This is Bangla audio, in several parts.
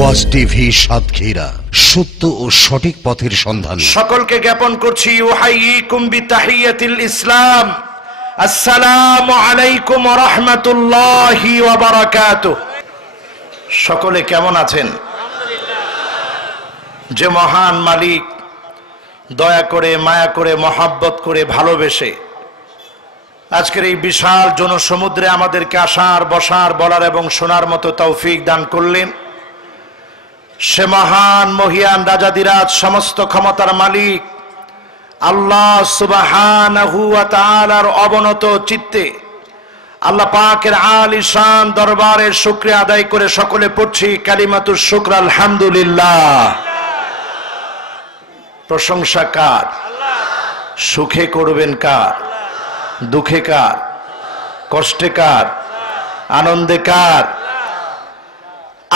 ওয়াজ টিভি সাতক্ষীরা, সত্য ও সঠিক পথের সন্ধান। সকলকে জ্ঞাপন করছি উহাইয়িকুম বিতাহিয়াতিল ইসলাম, আসসালামু আলাইকুম ওয়া রাহমাতুল্লাহি ওয়া বারাকাতুহু। সকলে কেমন আছেন? যে মহান মালিক দয়া করে, মায়া করে, মহাব্বত করে, ভালোবেসে আজকের এই বিশাল জনসমুদ্রে আমাদেরকে আসার, বসার, বলার এবং শোনার মতো তৌফিক দান করলেন, সে মহান মহিয়ান রাজাদিরাজ সমস্ত ক্ষমতার মালিক আল্লাহ সুবহানাহু ওয়া তাআলার অবনত চিত্তে আল্লাহ পাকের আলিশান দরবারে শুকরিয়া আদায় করে সকলে পড়ছি কালিমাতুশ শুকর, আলহামদুলিল্লাহ। প্রশংসা কার? সুখে করবেন কার? দুঃখে কার? কষ্টে কার? আনন্দে কার?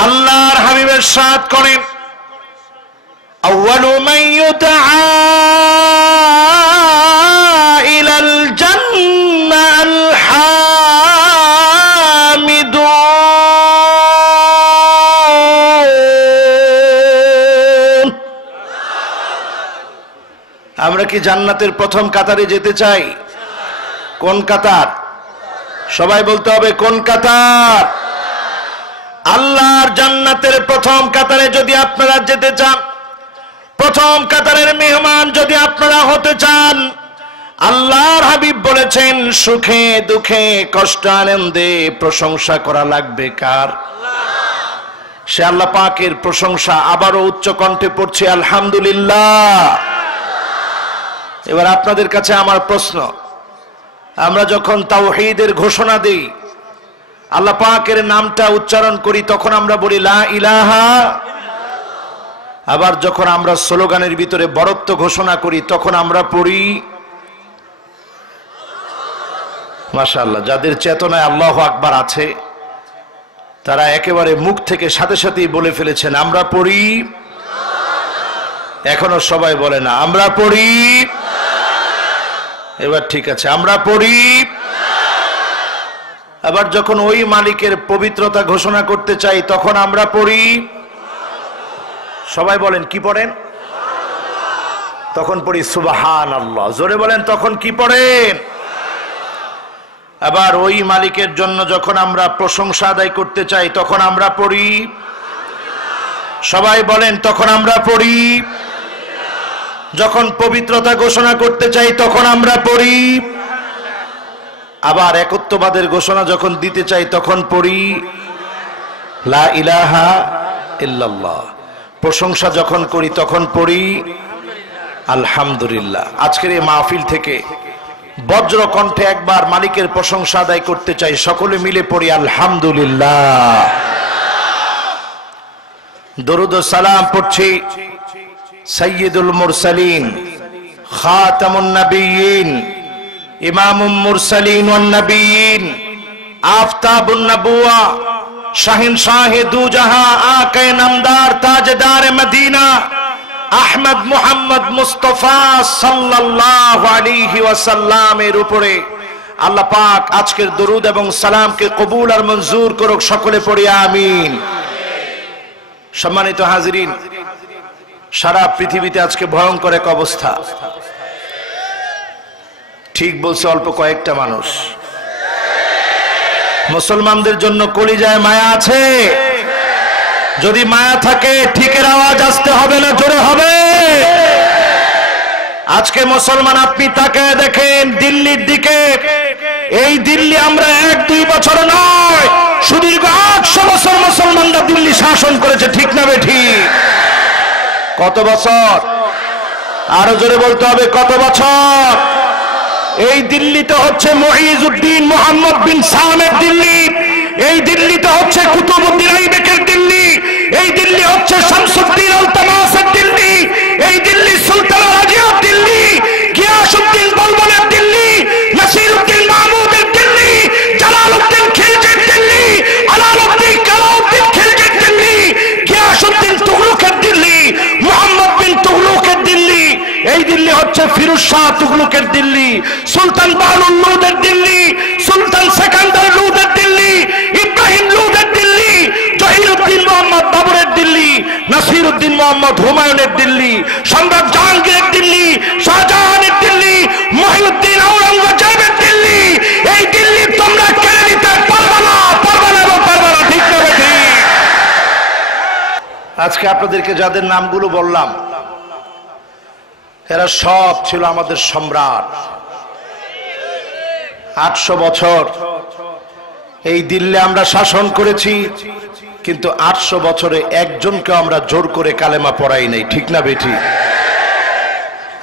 আল্লাহর হাবিবের সাথ করেন, আউয়ালু মান ইউতাআ ইলাল জান্নাহ আল হামিদুন। আমরা কি জান্নাতের প্রথম কাতারে যেতে চাই? কোন কাতার? সবাই বলতে হবে কোন কাতার? আল্লাহর জান্নাতের প্রথম কাতারে যদি আপনারা যেতে চান, প্রথম কাতারের মেহমান যদি আপনারা হতে চান, আল্লাহর হাবিব বলেছেন সুখে দুঃখে কষ্ট আনন্দে প্রশংসা করা লাগবে কার? সে আল্লাহ পাকের প্রশংসা আবারও উচ্চ কণ্ঠে পড়ছে আলহামদুলিল্লাহ। এবার আপনাদের কাছে আমার প্রশ্ন, আমরা যখন তাওহীদের ঘোষণা দেই, আল্লাহ পাকের নামটা উচ্চারণ করি, তখন আমরা বলি লা ইলাহা। আবার যখন আমরা স্লোগানের ভিতরে বড়ত্ব ঘোষণা করি, তখন আমরা পড়ি মাশাআল্লাহ। যাদের চেতনায় আল্লাহু আকবার আছে, তারা একেবারে মুখ থেকে সাথে সাথেই বলে ফেলেছেন আমরা পড়ি। এখনো সবাই বলে না আমরা পড়ি। এবার ঠিক আছে, আমরা পড়ি। আবার যখন ওই মালিকের পবিত্রতা ঘোষণা করতে চাই, তখন আমরা পড়ি। সবাই বলেন কি পড়েন? তখন পড়ি সুবহানাল্লাহ। জোরে বলেন তখন কি পড়েন? আবার ওই মালিকের জন্য যখন আমরা প্রশংসা আদায় করতে চাই, তখন আমরা পড়ি। সবাই বলেন তখন আমরা পড়ি। যখন পবিত্রতা ঘোষণা করতে চাই, তখন আমরা পড়ি। আবার একত্ববাদের ঘোষণা যখন দিতে চাই, তখন পড়ি লা ইলাহা ইল্লাল্লাহ। প্রশংসা যখন করি, তখন পড়ি আলহামদুলিল্লাহ। আজকের এই মাহফিল থেকে বজ্র কণ্ঠে একবার মালিকের প্রশংসা আদায় করতে চাই, সকলে মিলে পড়ি আলহামদুলিল্লাহ। দরুদ ও সালাম পড়ছি সাইয়্যিদুল মুরসালিন, খাতামুন নবিয়্যিন, ইমামুল মুরসালিন ওয়ান নবিয়্যিন, আফতাবুন নবুওয়া, শাহিনশাহে দু জাহাঁ, আকে নামদার, তাজদার মদিনা, আহমদ মুহাম্মদ মুস্তাফা সাল্লাল্লাহু আলাইহি ওয়াসাল্লামের উপরে আল্লাহ পাক আজকের দরুদ এবং সালামকে কবুল আর মঞ্জুর করুক। সকলে পড়ি আমিন। সম্মানিত হাজিরিন, সারা পৃথিবীতে আজকে ভয়ঙ্কর এক অবস্থা। ঠিক বলছে অল্প কয়েকটা মানুষ। মুসলমানদের জন্য কলিজায় মায়া আছে? যদি মায়া থাকে, ঠিকের আওয়াজ আসতে হবে না জোরে হবে? আজকে মুসলমান আপনি তাকায় দেখেন দিল্লির দিকে। এই দিল্লি আমরা 1-2 বছর নয়, সুদীর্ঘ 800 বছর মুসলমানরা দিল্লি শাসন করেছে, ঠিক না বেঠিক? কত বছর? আরো জোরে বলতে হবে কত বছর? এই দিল্লিতে হচ্ছে মুইজউদ্দিন মুহাম্মদ বিন সামের দিল্লি, এই দিল্লিতে হচ্ছে কুতুবউদ্দিন আইবেকের দিল্লি, এই দিল্লি হচ্ছে শামসুদ্দিন আল-তামাসের দিল্লি, এই দিল্লি সুলতান রাজিয়ার দিল্লি, গিয়াসউদ্দিন বুলবুলের দিল্লি, নাসিরউদ্দিন মাহমুদের দিল্লি, জালালউদ্দিন খিলজির দিল্লি, আলাউদ্দিন কালাউদ্দিন খিলজির দিল্লি, গিয়াসউদ্দিন তুগলকের দিল্লি, মুহাম্মদ বিন তুগলকের দিল্লি, এই দিল্লি হচ্ছে ফিরোজ শাহ তুগলকের দিল্লি, সুলতান বাহলুল লুদের দিল্লি, সুলতান সেকান্দার লুদের দিল্লি, ইব্রাহিম লুদের দিল্লি, জহিরউদ্দিন মোহাম্মদ বাবরের দিল্লি, সম্রাট জাহাঙ্গীরের দিল্লি, শাহজাহানের দিল্লি, মহিউদ্দিন আওরঙ্গজেবের দিল্লি, এই দিল্লি তোমরা কেড়ে নিতে পারবে না, পারবে না এবং পারবে না, ঠিক না ঠিক? আজকে আপনাদেরকে যাদের নামগুলো বললাম এরা সব ছিল আমাদের সম্রাট। 800 বছর এই দিল্লি আমরা শাসন করেছি, কিন্তু 800 বছরে একজনকে আমরা জোর করে কালেমা পড়াই নাই, ঠিক না বেঠি?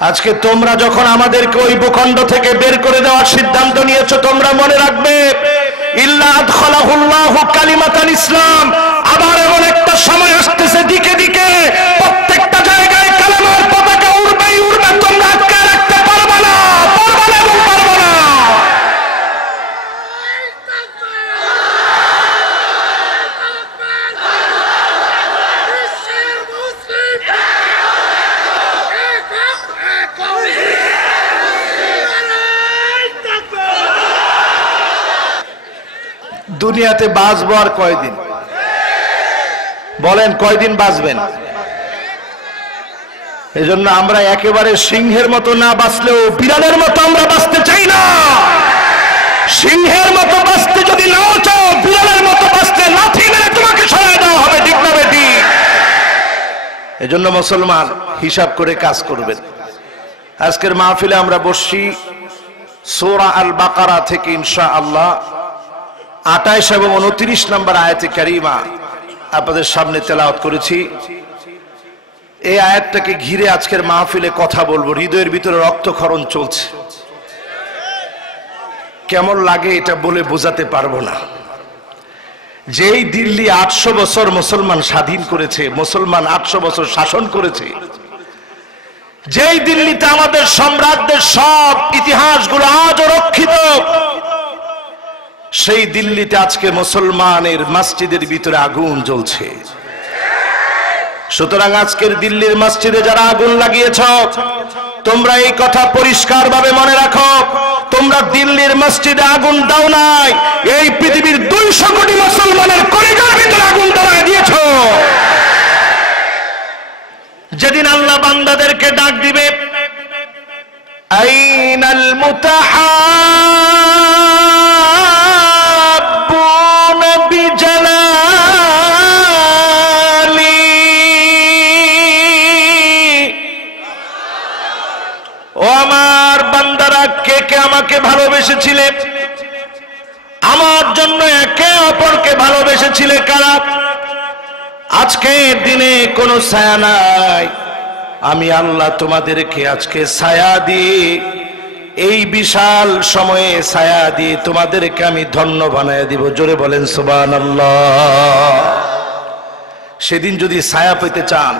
আজকে তোমরা যখন আমাদেরকে ওই ভূখণ্ড থেকে বের করে দেওয়ার সিদ্ধান্ত নিয়েছো, তোমরা মনে রাখবে ইল্লা আদখালাহুল্লাহু কালিমাতাল ইসলাম, আবার এমন একটা সময় আসতেছে দিকে দিকে প্রত্যেকটা জায়গায় কালেমার পতাকা উড়বেই উড়বে, তোমরা আটকে রাখতে পারবে না, পারবে না এবং পারবে না। দুনিয়াতে বাঁচবো আর কয়দিন? বলেন কয়দিন বাঁচবেন? এজন্য আমরা একেবারে সিংহের মতো না বাঁচলেও বিড়ালের মতো আমরা বাঁচতে চাই না। সিংহের মতো বাঁচতে যদি নাও চাও, বিড়ালের মতো বাঁচতে লাথি মেরে তোমাকে সরায় দেওয়া হবে, ঠিক না বেটি? এজন্য মুসলমান হিসাব করে কাজ করবেন। আজকের মাহফিলে আমরা বসছি সূরা আল বাকারা থেকে ইনশাআল্লাহ 28 এবং 29 নম্বর আয়াতে কারিমা আপনাদের সামনে তেলাওয়াত করেছি। এই আয়াতটাকে ঘিরে আজকের মাহফিলে কথা বলবো। হৃদয়ের ভিতরে রক্তক্ষরণ চলছে, কেমন লাগে এটা বলে বোঝাতে পারবো না। যেই দিল্লি 800 বছর মুসলমান স্বাধীন করেছে, মুসলমান 800 বছর শাসন করেছে, যেই দিল্লিতে আমাদের সম্রাটদের সব ইতিহাসগুলো আজও রক্ষিত, সেই দিল্লিতে আজকে মুসলমানের মসজিদের ভিতরে আগুন জ্বলছে। সুতরাং আজকের দিল্লির মসজিদে যারা আগুন লাগিয়েছ, তোমরা এই কথা পরিষ্কার ভাবে মনে রাখো, তোমরা দিল্লির মসজিদে আগুন দাও নাই, এই পৃথিবীর 200 কোটি মুসলমানের কলিজার ভিতরে আগুন ধরায় দিয়েছ। যেদিন আল্লাহ বান্দাদেরকে ডাক দিবে, আইনাল মুতাহাব্বুনা বিজালালি, ও আমার বান্দারা, কে কে আমাকে ভালোবেসেছিলে, আমার জন্য একে অপরকে ভালোবেসেছিলে কারা? আজকের দিনে কোনো ছায়া নাই, আমি আল্লাহ তোমাদেরকে আজকে ছায়া দিয়ে, এই বিশাল সময়ে ছায়া দিয়ে তোমাদেরকে আমি ধন্য বানায় দিব। জোরে বলেন সুবহানাল্লাহ। সেদিন যদি ছায়া পেতে চান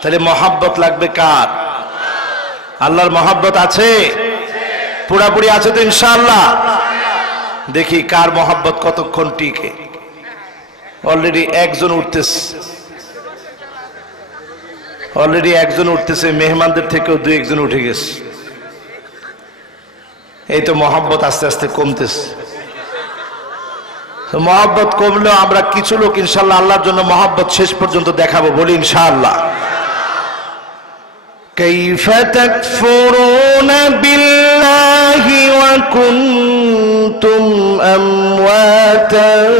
তাহলে মহাব্বত লাগবে কার? আল্লাহর মহাব্বত আছে, পুরাপুরি আছে তো ইনশাআল্লাহ। দেখি কার মহাব্বত কতক্ষণ টিকে। অলরেডি একজন উঠতেছে, মেহমানদের থেকেও 2-1 জন উঠে গেছে। এই তো মহাব্বত আস্তে আস্তে কমতেছে। মহাব্বত কমলেও আমরা কিছু লোক ইনশাআল্লাহ আল্লাহর জন্য মহাব্বত শেষ পর্যন্ত দেখাবো, বলি ইনশাআল্লাহ। কাইফা তাকফুরুনা বিল্লাহি ওয়া কুনতুম আমওয়াতান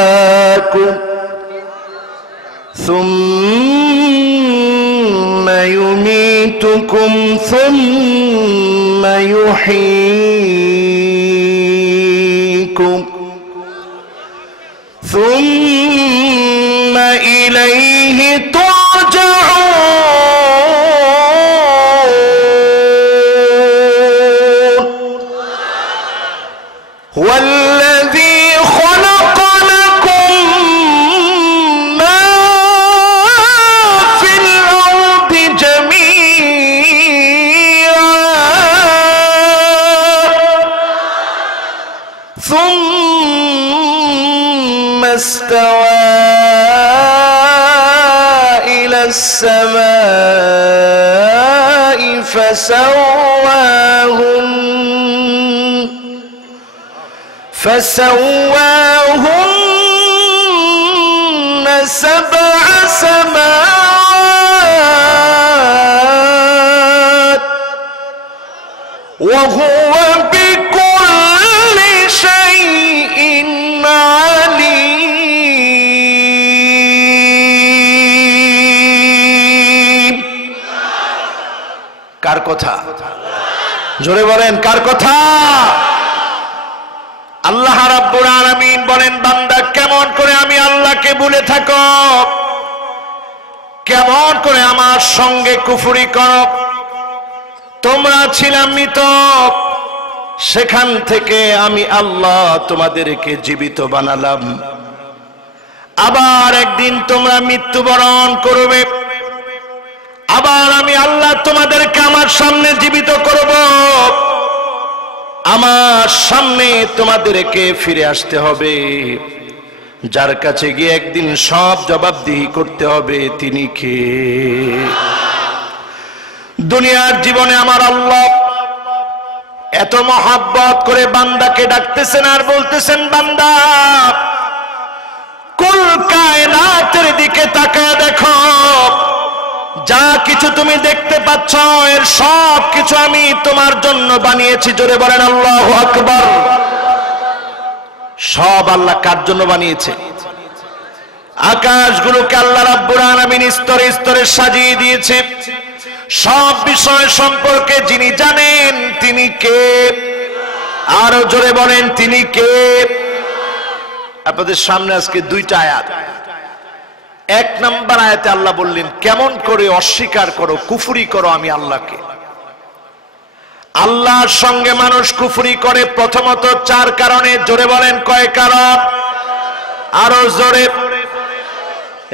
فأحياكم ثم يميتكم ثم يحييكم ثم إليه ترجعون والذي خلق لكم ما في الأرض جميعا ثم استوى إلى السماء فسواهن سبع سماوات وهو بكل شيء عليم কার কথা জোরে বলেন কার কথা আল্লাহ রাব্বুল আলামিন বলেন বান্দা কেমন করে আমি আল্লাহকে ভুলে থাকো কেমন করে আমার সঙ্গে কুফরি করো তোমরা ছিলাম মৃত সেখান থেকে আমি আল্লাহ তোমাদেরকে জীবিত বানালাম আবার একদিন তোমরা মৃত্যুবরণ করবে আবার আমি আল্লাহ তোমাদেরকে আমার সামনে জীবিত করব আমার সামনে তোমাদেরকে ফিরে আসতে হবে যার কাছে গিয়ে একদিন সব জবাবদিহি করতে হবে তিনি কে দুনিয়ার জীবনে আমার আল্লাহ এত মহব্বত করে বান্দাকে ডাকতেছেন আর বলতেছেন বান্দা কুল কায়নাতের দিকে তাকায় দেখো যা কিছু তুমি দেখতে পাচ্ছ এর সব কিছু আমি তোমার জন্য বানিয়েছি জোরে বলেন আল্লাহু আকবার সব আল্লাহ কার জন্য বানিয়েছে আকাশগুলোকে আল্লাহ রাব্বুল আলামিন স্তরে স্তরে সাজিয়ে দিয়েছে সব বিষয় সম্পর্কে যিনি জানেন তিনি কে আরো জোরে বলেন তিনি কে আপনাদের সামনে আজকে দুইটা আয়াত এক নাম্বার আয়াতে আল্লাহ বললেন কেমন করে অস্বীকার করো কুফরি করো আমি আল্লাহকে আল্লাহর সঙ্গে মানুষ কুফরি করে প্রথমত চার কারণে জোরে বলেন কয় কারণ আরো জোরে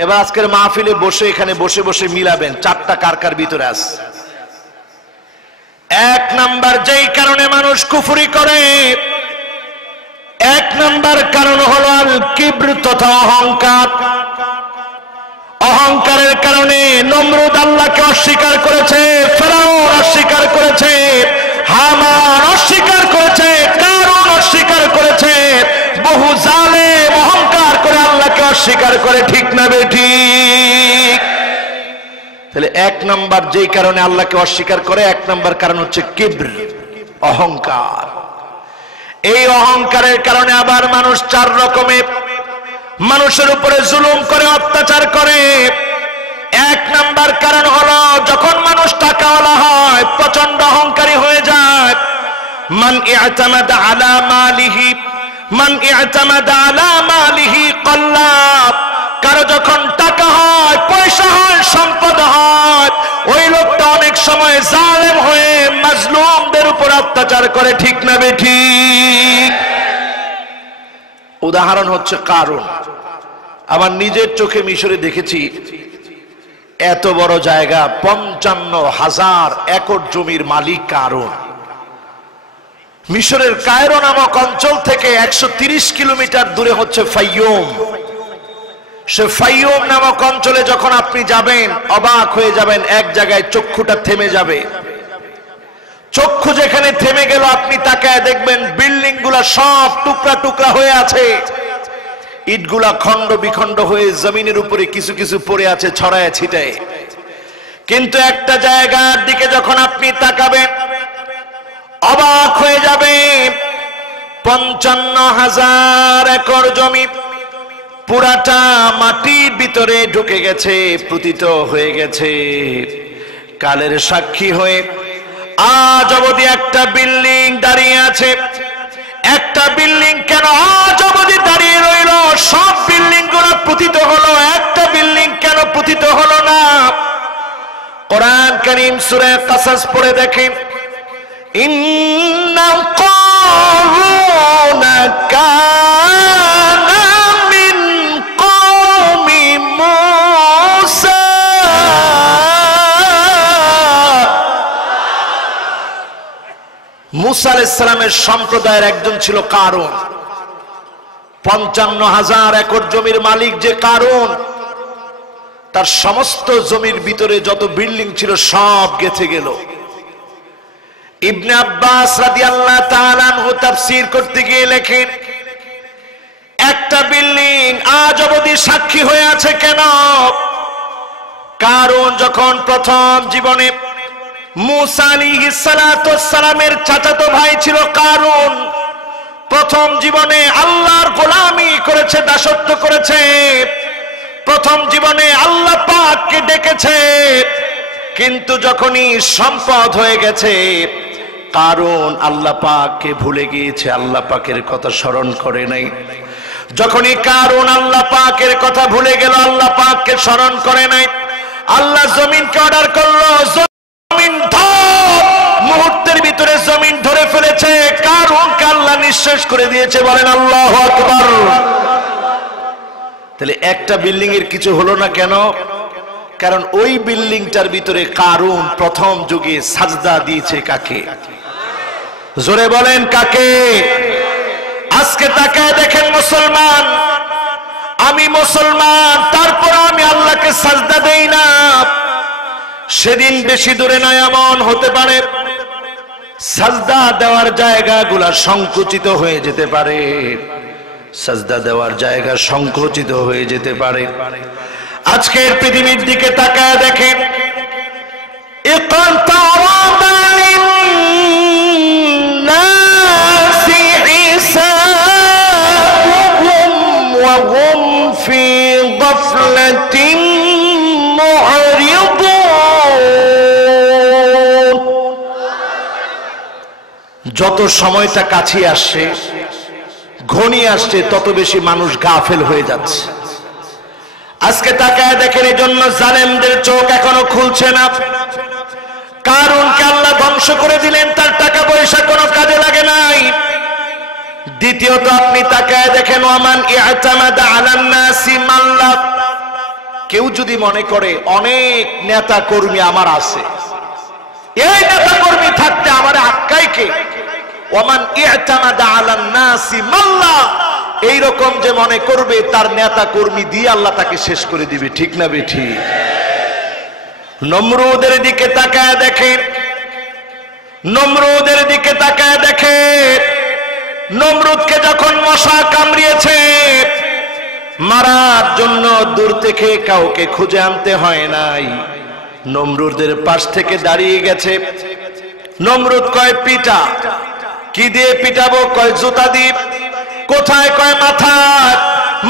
এবার আজকের মাহফিলে বসে এখানে বসে বসে মিলাবেন চারটা কার কার ভিতরে আছে এক নাম্বার যেই কারণে মানুষ কুফরি করে এক নাম্বার কারণ হলো আল কিবর তথা অহংকার অহংকারের কারণে নমরুদ আল্লাহকে অস্বীকার করেছে ফেরাউন অস্বীকার করেছে হামান অস্বীকার করেছে কারুন অস্বীকার করেছে বহু জালেম অহংকার করে আল্লাহকে অস্বীকার করে ঠিক না বেঠিক তাহলে এক নাম্বার যেই কারণে আল্লাহকে অস্বীকার করে এক নাম্বার কারণ হচ্ছে কিবর অহংকার এই অহংকারের কারণে আবার মানুষ চার রকমের মানুষের উপরে জুলুম করে অত্যাচার করে এক নাম্বার কারণ হলো যখন মানুষ টাকাওয়ালা হয় প্রচন্ড অহংকারী হয়ে যায় মান ইআতামাদা আলা মালিহি কল্লাব কারো যখন টাকা হয় পয়সা হয় সম্পদ হয় ওই লোকটা অনেক সময় জালেম হয়ে মাজলুমদের উপর অত্যাচার করে ঠিক না বেঠিক উদাহরণ হচ্ছে কারুন আমার নিজের চোখে মিশরে দেখেছি এত বড় জায়গা ৫৫,০০০ একর জমির মালিক কারুন মিশরের কায়রো নামক অঞ্চল থেকে ১৩০ কিলোমিটার দূরে হচ্ছে ফাইয়ুম সে ফাইয়ুম নামক অঞ্চলে যখন আপনি যাবেন অবাক হয়ে যাবেন এক জায়গায় চক্ষুটা থেমে যাবে চক্ষু যেখানে থেমে গেল আপনি তাকায় দেখবেন বিল্ডিং গুলা সব টুকরা টুকরা হয়ে আছে ইটগুলা খন্ড বিখন্ড হয়ে জমিনের উপরে কিছু কিছু পড়ে আছে ছড়ায় ছিটায় কিন্তু একটা জায়গার দিকে যখন আপনি তাকাবেন অবাক হয়ে যাবেন ৫৫,০০০ একর জমি পুরাটা মাটির ভিতরে ঢুকে গেছে পতিত হয়ে গেছে কালের সাক্ষী হয়ে আজ অবধি একটা বিল্ডিং দাঁড়িয়ে আছে একটা বিল্ডিং কেন আজ অবধি দাঁড়িয়ে রইল সব বিল্ডিং গুলো পতিত হলো একটা বিল্ডিং কেন পতিত হলো না কোরআন কারীম সূরা কাসাস পড়ে দেখেন ইন্না কারুনা কানা মিন কওমি মূসা মুসা আলাইহিস সালামের সম্প্রদায়ের একজন ছিল কারুন ৫৫,০০০ একর জমির মালিক যে কারুন তার সমস্ত জমির ভিতরে যত বিল্ডিং ছিল সব গেঁথে গেল ইবনে আব্বাস রাদিয়াল্লাহু তাআলা আনহু তাফসীর করতে গিয়ে লেখেন একটা বিল্ডিং আজ অবধি সাক্ষী হয়ে আছে কেন? কারণ যখন প্রথম জীবনে মূসা আলাইহিস সালাতু ওয়াস সালামের চাচাতো ভাই ছিল কারুন, প্রথম জীবনে আল্লাহর গোলামি করেছে, দাসত্ব করেছে, প্রথম জীবনে আল্লাহ পাককে ডেকেছে। কিন্তু যখনই সম্পদ হয়ে গেছে কারণ আল্লাহ পাককে ভুলে গিয়েছে, আল্লাহ পাকের কথা স্মরণ করে নাই। যখনই কারণ আল্লাহ পাকের কথা ভুলে গেল, আল্লাহ পাককে স্মরণ করে নাই, আল্লাহ জমিনকে অর্ডার করলো জমিন ধর। মুহূর্তের ভিতরে জমিন ধরে ফেলেছে, কারণকে আল্লাহ নিঃশেষ করে দিয়েছে। বলেন আল্লাহু আকবার। তাহলে একটা বিল্ডিং এর কিছু হলো না কেন? কারণ ওই বিল্ডিংটার ভিতরে কারুন প্রথম যুগে সাজদা দিয়েছে কাকে? জোরে বলেন কাকে? আজকে তাকায় দেখেন মুসলমান, আমি মুসলমান তারপর আমি আল্লাহকে সাজদা দেই না। সেদিন বেশি দূরে নয় এমন হতে পারে সাজদা দেওয়ার জায়গাগুলা সংকুচিত হয়ে যেতে পারে, সাজদা দেওয়ার জায়গা সংকুচিত হয়ে যেতে পারে। আজকের পৃথিবীর দিকে তাকায় দেখেন, ইকতারাবা লিন-নাসি হিসাবুহুম ওয়া হুম ফি গাফলাতিন মু'রিদুন। যত সময়টা কাছে আসছে, ঘনিয়ে আসছে, তত বেশি মানুষ গাফেল হয়ে যাচ্ছে। আজকে তাকায় দেখেন, এই জন্য জালেমদের চোখ এখনো খুলছে না। কারুনকে আল্লাহ ধ্বংস করে দিলেন, তার টাকা পয়সা কোনো কাজে লাগে নাই। দ্বিতীয়ত আপনি তাকায় দেখেন, ওয়ামান ইআতামাদা আলান নাসি মাল্লা, কেউ যদি মনে করে অনেক নেতা কর্মী আমার আছে, এই নেতা কর্মী থাকতে আমার আক্কাই কে? ওয়ামান ইআতামাদা আলান নাসি মাল্লা, এইরকম যে মনে করবে তার নেতা কর্মী দিয়ে আল্লাহ তাকে শেষ করে দিবে। ঠিক না বেঠি? নমরুদের দিকে তাকায় দেখেন, নমরুদের দিকে তাকায় দেখেন, নমরুদকে যখন মশা কামড়িয়েছে মারার জন্য দূর থেকে কাউকে খুঁজে আনতে হয় নাই, নমরুদের পাশ থেকে দাঁড়িয়ে গেছে। নমরুদ কয় পিটা, কি দিয়ে পিটাবো? কয় জুতা দিয়ে। কোথায়? কয় মাথায়।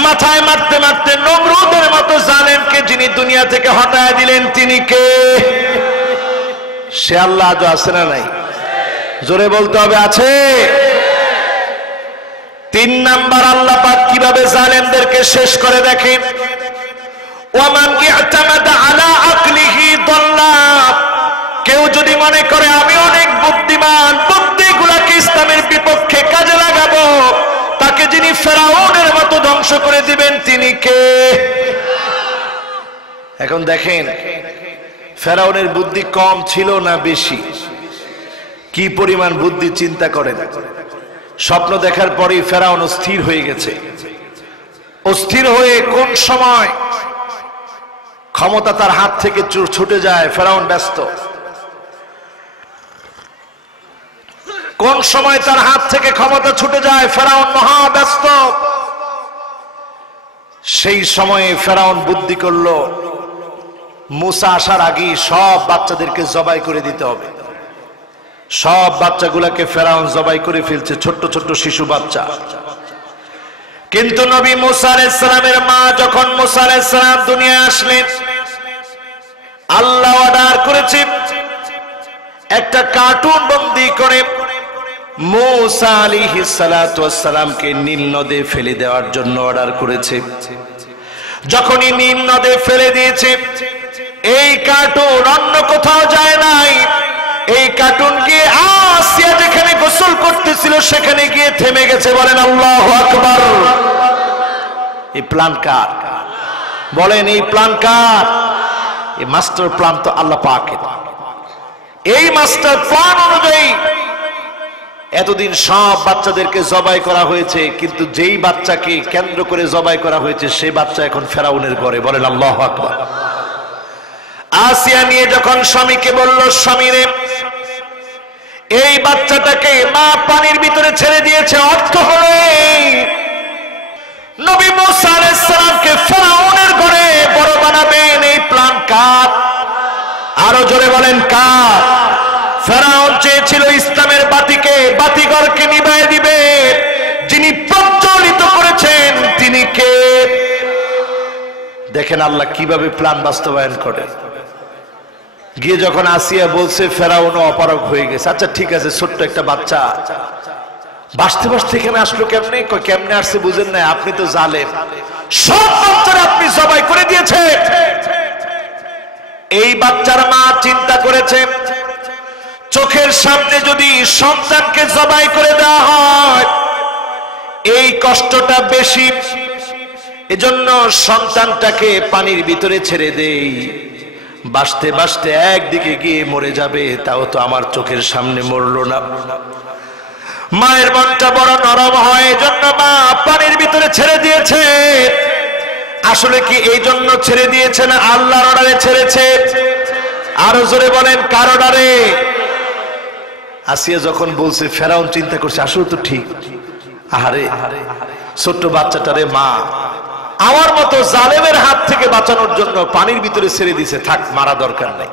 মাথায় মারতে মারতে নমরুদের মতো জালেমকে যিনি দুনিয়া থেকে হটায় দিলেন তিনি কে? সে আল্লাহ। আজও আছে না নাই? জোরে বলতে হবে, আছে। তিন নাম্বার আল্লাহ পাক কিভাবে জালেমদেরকে শেষ করে দেখেন, ওয়ামান ইআতামাদা আলা আকলিহি দাল্লা, কেউ যদি মনে করে আমি অনেক বুদ্ধিমান, বুদ্ধিগুলোকে ইসলামের বিপক্ষে কাজে লাগাবো, তাকে যিনি ফেরাউনের মতো ধ্বংস করে দিবেন তিনি কে? এখন দেখেন ফেরাউনের বুদ্ধি কম ছিল না বেশি? কি পরিমাণ বুদ্ধি চিন্তা করেন। স্বপ্ন দেখার পরেই ফেরাউন অস্থির হয়ে গেছে। অস্থির হয়ে কোন সময় ক্ষমতা তার হাত থেকে ছুটে যায় ফেরাউন ব্যস্ত। কোন সময় তার হাত থেকে ক্ষমতা ছুটে যায় ফেরাউন মহা ব্যস্ত। সেই সময়ে ফেরাউন বুদ্ধি করলো মূসা আসার আগেই সব বাচ্চাদেরকে জবাই করে দিতে হবে। সব বাচ্চাগুলোকে ফেরাউন জবাই করে ফেলছে, ছোট্ট ছোট্ট শিশু বাচ্চা। কিন্তু নবী মূসা আলাইহিস সালামের মা যখন মূসা আলাইহিস সালাম দুনিয়ায় আসলেন, আল্লাহ অর্ডার করেছে একটা কার্টুন বন্দী করে মূসা আলাইহিস সালাতু ওয়াস সালামকে নীল নদে ফেলে দেওয়ার জন্য অর্ডার করেছে। যখনই নীল নদে ফেলে দিয়েছে, এই কার্টুন অন্য কোথাও যায় নাই। এই কার্টুন গিয়ে আসিয়া যেখানে গোসল করতেছিল সেখানে গিয়ে থেমে গেছে। বলেন আল্লাহু আকবার। এই প্ল্যান কার? বলেন এই প্ল্যান কার? এই মাস্টার প্ল্যান তো আল্লাহ পাকের। এই মাস্টার প্ল্যান অনুযায়ী এতদিন সব বাচ্চাদেরকে জবাই করা হয়েছে, কিন্তু যেই বাচ্চাকে কেন্দ্র করে জবাই করা হয়েছে সেই বাচ্চা এখন ফেরাউনের ঘরে। বলেন আল্লাহু আকবার। আসিয়া নিয়ে যখন স্বামীকে বলল, স্বামী রে এই বাচ্চাটাকে মা পানির ভিতরে ছেড়ে দিয়েছে, অর্থ হলো আমাকে ফেরাউনের ঘরে বড় বানাবেন, এই প্ল্যান কার? আরো জোরে বলেন কার? ফেরাউন চেয়েছিল ইসলামের বাতিঘরকে নিভাইয়ে দিবে। যিনি প্রজ্বলিত করেছেন তিনি কে? দেখেন আল্লাহ কিভাবে প্ল্যান বাস্তবায়ন করে। গিয়ে যখন আসিয়া বলছে ফেরাউনও অপারগ হয়ে গেছে, আচ্ছা ঠিক আছে, ছোট্ট একটা বাচ্চা বাঁচতে বাঁচতে এখানে আসলো কেমনে? কেমনে আসছে বুঝেন না, আপনি তো জালেম, সব বাচ্চারা আপনি জবাই করে দিয়েছে। এই বাচ্চার মা চিন্তা করেছে চোখের সামনে যদি সন্তানকে জবাই করে দেওয়া হয় এই কষ্টটা বেশি, এজন্য সন্তানটাকে পানির ভিতরে ছেড়ে দেই, বাঁচতে বাঁচতে একদিকে গিয়ে মরে যাবে, তাও তো আমার চোখের সামনে মরলো না। মায়ের মনটা বড় নরম হয়, এজন্য মা পানির ভিতরে ছেড়ে দিয়েছে। আসলে কি এই জন্য ছেড়ে দিয়েছে না আল্লাহর অর্ডারে ছেড়েছে? আরো জোরে বলেন কার অর্ডারে? আসিয়া যখন বলছে ফেরাউন চিন্তা করছে আসলে তো ঠিক, আহারে ছোট্ট বাচ্চাটারে মা আমার মতো জালেমের হাত থেকে বাঁচানোর জন্য পানির ভিতরে ছেড়ে দিয়েছে, থাক মারা দরকার নাই।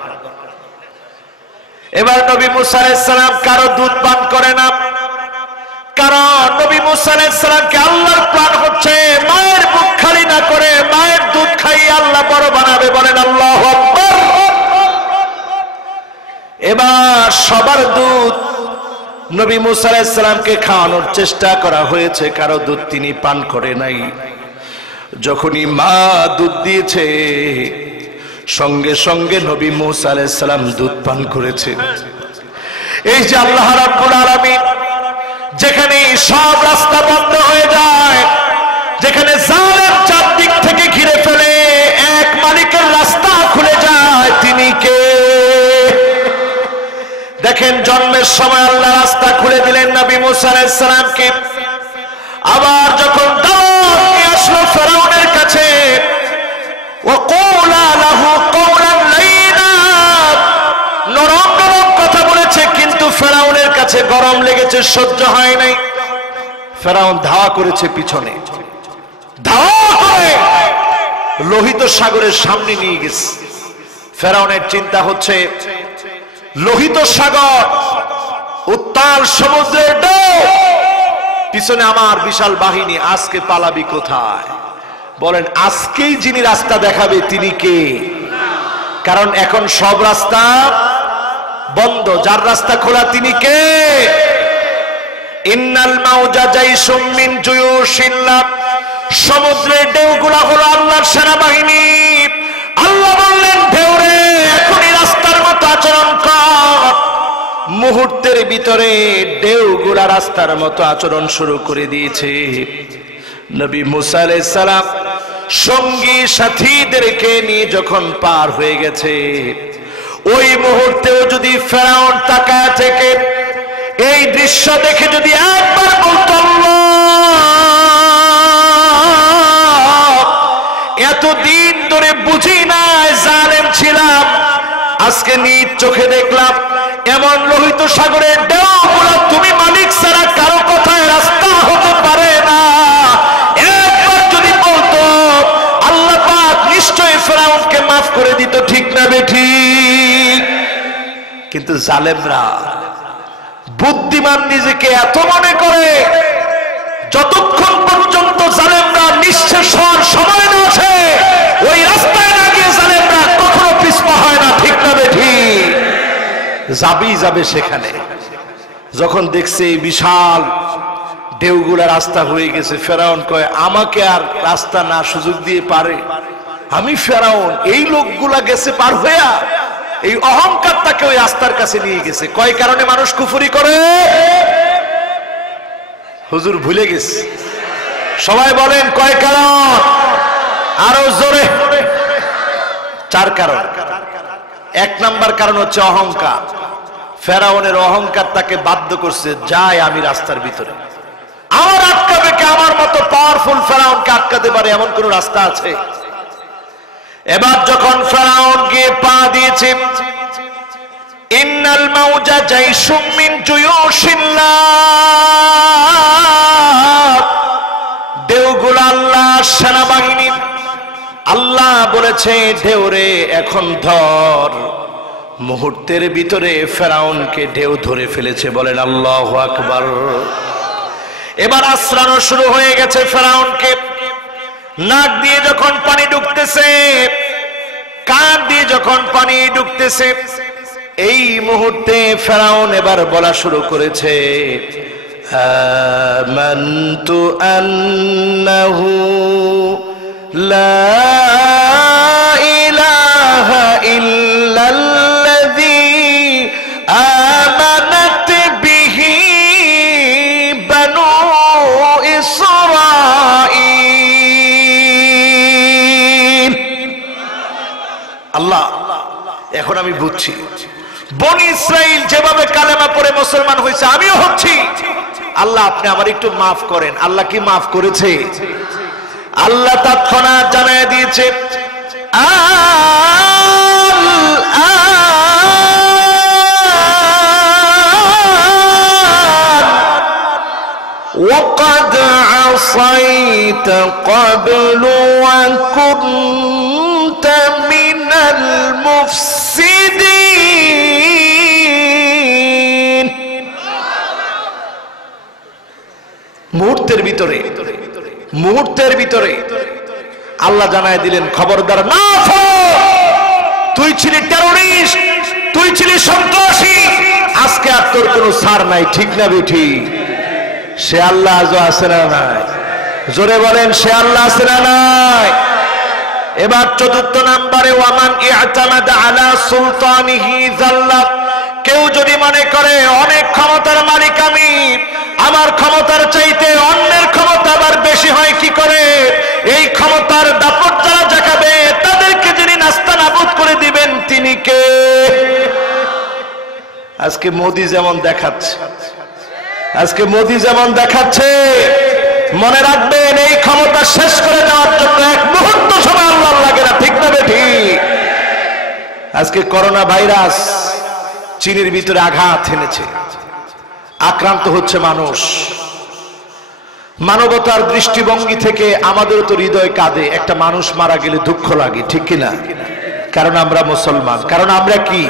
এবার নবী মুসা আলাইহিস সালাম কারো দুধ পান করে না, কারণ নবী মুসা আলাইহিস সালামকে আল্লাহর প্ল্যান হচ্ছে মায়ের বুক খালি না করে মায়ের দুধ খাইয়ে আল্লাহ বড় বানাবে। বলেন আল্লাহু আকবার। এবার সবার দুধ নবী মুসা আলাইহিস সালামকে খাওয়ানোর চেষ্টা করা হয়েছে, কারো দুধ তিনি পান করে নাই। যখনই মা দুধ দিয়েছে সঙ্গে সঙ্গে নবী মুসা আলাইহিস সালাম দুধ পান করেছে। এই যে আল্লাহ রাব্বুল আলামিন যেখানে সব রাস্তা বন্ধ হয়ে যায়, যেখানে জালেম চারদিক থেকে ঘিরে ফেলে, এক মালিকের রাস্তা খুলে যায়, তিনি কে? দেখেন জন্মের সময় আল্লাহ রাস্তা খুলে দিলেন নবী মুসা আলাইহিস সালামকে। আবার যখন দাওয়াত নিয়ে আসলো ফেরাউনের কাছে, ওয়াকুলা লাহু কওলান লাইনা, নরম নরম কথা বলেছে, কিন্তু ফেরাউনের কাছে গরম লেগেছে, সহ্য হয় নাই। ফেরাউন ধাওয়া করেছে পিছনে, ধাওয়া করে লোহিত সাগরের সামনে নিয়ে গেছে। ফেরাউনের চিন্তা হচ্ছে লোহিত সাগর, উত্তাল সমুদ্রের ঢেউ, পিছনে আমার বিশাল বাহিনী, আজকে পালাবি কোথায়? বলেন আজকেই যিনি রাস্তা দেখাবে তিনি কে? কারণ এখন সব রাস্তা বন্ধ, যার রাস্তা খোলা তিনি কে? ইন্নাল মাউজা জাইসুম মিন জুয়ুশিল্লাহ, সমুদ্রের ঢেউগুলা হলো আল্লাহর সেনাবাহিনী। আল্লাহ বললেন ঢেউরে এখনই রাস্তার মতো আচরণ কর। মুহূর্তের ভিতরে ঢেউগুলা রাস্তার মতো আচরণ শুরু করে দিয়েছে। নবী মুসা আলাইহিস সালাম সঙ্গী সাথীদেরকে নিয়ে যখন পার হয়ে গেছে, ওই মুহূর্তেও যদি ফেরাউন তাকায় থেকে এই দৃশ্য দেখে যদি একবার বলতো এতদিন ধরে বুঝি নাই জালেম ছিলাম, আজকে নিজ চোখে দেখলাম এমন লোহিত সাগরের ঢেউগুলো তুমি মালিক ছাড়া কারো কথায় রাস্তা হতে পারে না, একবার যদি বলতো আল্লাহ পাক নিশ্চয়ই ফেরাউনকে মাফ করে দিত, ঠিক না বেঠিক? কিন্তু জালেমরা বুদ্ধিমান নিজেকে এত মনে করে, যতক্ষণ পর্যন্ত জালেমরা নিঃশেষ হওয়ার সময় না আসে ওই রাস্তায় না গিয়ে জালেমরা কখনো পিছপা হয় না, ঠিক না বেঠিক? যাবেই যাবে সেখানে। যখন দেখছে এই বিশাল ঢেউগুলা রাস্তা হয়ে গেছে, ফেরাউন কয় আমাকে আর রাস্তা না সুযোগ দিয়ে পারে? আমি ফেরাউন, এই লোকগুলা গেছে পার হইয়া। এই অহংকার তাকে ওই রাস্তার কাছে নিয়ে গেছে। কয় কারণে মানুষ কুফরি করে? হুজুর ভুলে গেছে। সবাই বলেন কয় কারণ? আরো জোরে। 4 কারণ। 1 নাম্বার কারণ হচ্ছে অহংকার। ফেরাউনের অহংকার তাকে বাধ্য করছে, যাই আমি রাস্তার ভিতরে, আমার আটকাবে কে? আমার মতো পাওয়ারফুল ফেরাউনকে আটকাতে পারে এমন কোন রাস্তা আছে? এবার যখন ফেরাউন গিয়ে পা দিয়েছে, ইন্নাল মাউজা জাইসুম মিন জুয়ুশিল্লাহ, ঢেউগুলো আল্লাহর সেনাবাহিনী। আল্লাহ বলেছে ঢেউরে এখন ধর। মুহূর্তের ভিতরে ফেরাউনকে ঢেউ ধরে ফেলেছে, বলেন আল্লাহু আকবার। এবার আশ্রানো শুরু হয়ে গেছে ফেরাউনকে। নাক দিয়ে যখন পানি ঢুকতেছে, কান দিয়ে যখন পানি ঢুকতেছে, এই মুহূর্তে ফেরাউন এবার বলা শুরু করেছে, আমানতু আন্নাহু লা ইলাহা ইল্লাল্লাযী আমানাত বিহি বানু ইসরাঈল। আল্লাহ, এখন আমি বুঝছি বনি ইসরাইল যেভাবে কালেমা পড়ে মুসলমান হয়েছে আমিও হচ্ছি। আল্লাহ আপনি আমার একটু মাফ করেন। আল্লাহ কি মাফ করেছে? আল্লাহ তৎক্ষণাৎ জানিয়ে দিয়েছে, وقد عصيت قبل وكنت من المفسدين। মুহূর্তের ভিতরে আল্লাহ জানায় দিলেন, খবরদার না, তুই ছিলি টেরোরিস্ট, তুই ছিলি সন্ত্রাসী, আজকে আর তোর কোনো ছাড় নাই। ঠিক না বেঠি? সে আল্লাহ আজও আছে না নাই? জোরে বলেন, সে আল্লাহ আছে না নাই? এবার চতুর্থ নম্বরে, ওয়ামান ইআতামাদা আলা সুলতানিহি যাল্লা। কেউ যদি মনে করে অনেক ক্ষমতার মালিক আমি, আমার ক্ষমতার চাইতে অন্যের ক্ষমতা আবার বেশি হয় কি করে, এই ক্ষমতার দাপট যারা দেখাবে তাদেরকে যিনি নাস্তানাবুদ করে দিবেন তিনি কে? আজকে মোদি যেমন দেখাচ্ছে, মনে রাখবেন এই ক্ষমতা শেষ করে দেওয়ার জন্য এক মুহূর্ত সময় আল্লাহ লাগে না। ঠিক না বেঠি? আজকে করোনা ভাইরাস চীনের ভিতরে আঘাত এনেছে, আক্রান্ত হচ্ছে মানুষ। মানবতার দৃষ্টিভঙ্গি থেকে আমাদের তো হৃদয় কাঁদে, একটা মানুষ মারা গেলে দুঃখ লাগে, ঠিক কিনা? কারণ আমরা মুসলমান, কারণ আমরা কি।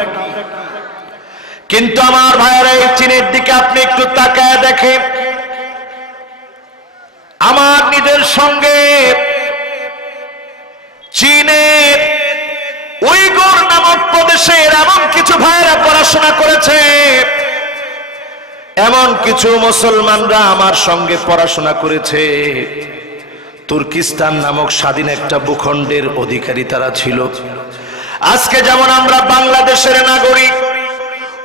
কিন্তু আমার ভাইয়েরা, এই চীনের দিকে আপনি একটু তাকায় দেখেন। আমার নিজের সঙ্গে চীনের উইগুর নামক প্রদেশের এমন কিছু ভাইয়েরা পড়াশোনা করেছে, এমন কিছু মুসলমানরা আমার সঙ্গে পড়াশোনা করেছে। তুর্কিস্তান নামক স্বাধীন একটা ভূখণ্ডের অধিকারী তারা ছিল। আজকে যেমন আমরা বাংলাদেশের নাগরিক,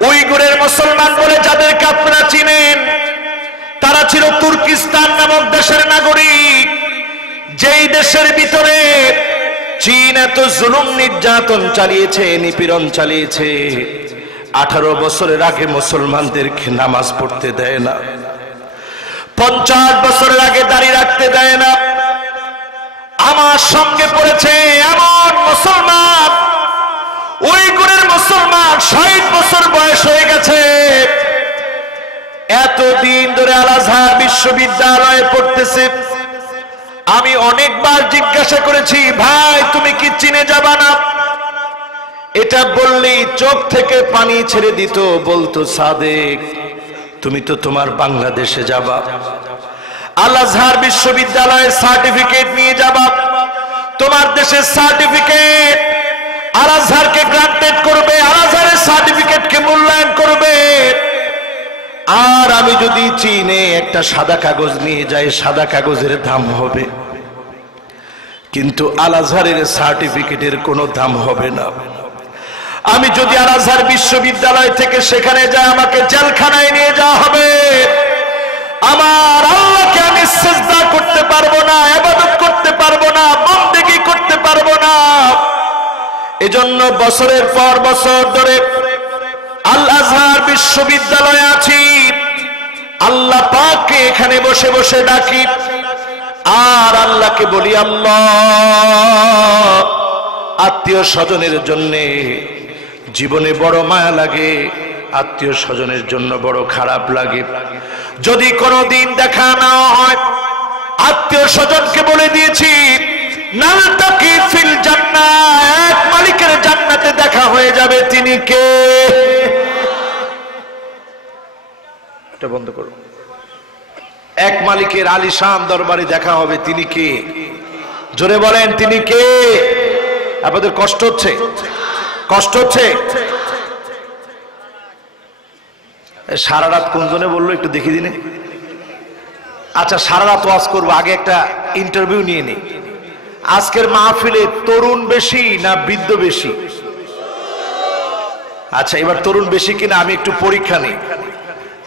উইগুরের মুসলমান বলে যাদেরকে আপনারা চিনেন, তারা ছিল তুর্কিস্তান নামক দেশের নাগরিক, যেই দেশের ভিতরে চীন এত জুলুম নির্যাতন চালিয়েছে, নিপীড়ন চালিয়েছে। 18 বছরের আগে মুসলমানদেরকে নামাজ পড়তে দেয় না, 50 বছরের আগে দাড়ি রাখতে দেয় না। আমার সঙ্গে পড়েছে এমন মুসলমান, উইগুরের মুসলমান, 60 বছর বয়স হয়ে গেছে, এতদিন ধরে আল আজহার বিশ্ববিদ্যালয়ে পড়তেছে। আমি অনেকবার জিজ্ঞাসা করেছি, ভাই তুমি কি চীনে যাবা না? এটা বললেই চোখ থেকে পানি ছেড়ে দিত, বলতো সাদেক তুমি তো তোমার বাংলাদেশে যাবা, আল আজহার বিশ্ববিদ্যালয়ের সার্টিফিকেট নিয়ে যাবা, তোমার দেশের সার্টিফিকেট আল আজহারকে গ্রান্টেড করবে, আল আজহারের সার্টিফিকেটকে মূল্যায়ন করবে। আর আমি যদি চীনে একটা সাদা কাগজ নিয়ে যাই, সাদা কাগজের দাম হবে, কিন্তু আল আজহারের সার্টিফিকেটের কোনো দাম হবে না। আমি যদি আল আজহার বিশ্ববিদ্যালয় থেকে সেখানে যাই, আমাকে জেলখানায় নিয়ে যাওয়া হবে। আমার আল্লাহকে আমি সিজদা করতে পারবো না, ইবাদত করতে পারবো না, বন্দেগী করতে পারবো না। এজন্য বছরের পর বছর ধরে আল আজহার বিশ্ববিদ্যালয়ে আছি, আল্লাহ পাককে এখানে বসে বসে ডাকি, আর আল্লাহকে বলি, আল্লাহ আত্মীয় স্বজনের জন্য জীবনে বড় মায়া লাগে, আত্মীয় স্বজনের জন্য বড় খারাপ লাগে। যদি কোনোদিন দেখা না হয়, আত্মীয় স্বজনকে বলে দিয়েছি নালতাকি ফিল জান্নাহ, এক মালিকের জান্নাতে দেখা হয়ে যাবে। তিনি কে? এটা বন্ধ করো। এক মালিকের আলিশান দরবারে দেখা হবে। তিনি কে? জোরে বলেন, তিনি কে? আপনাদের কষ্ট হচ্ছে? কষ্ট হচ্ছে? সারা রাত কোনজনে বললো একটু দেখি দিনে। আচ্ছা, সারা রাত ওয়াজ করবো, আগে একটা ইন্টারভিউ নিয়ে নিই। আজকের মাহফিলে তরুণ বেশি না বৃদ্ধ বেশি? আচ্ছা, এবার তরুণ বেশি কিনা আমি একটু পরীক্ষা নিই।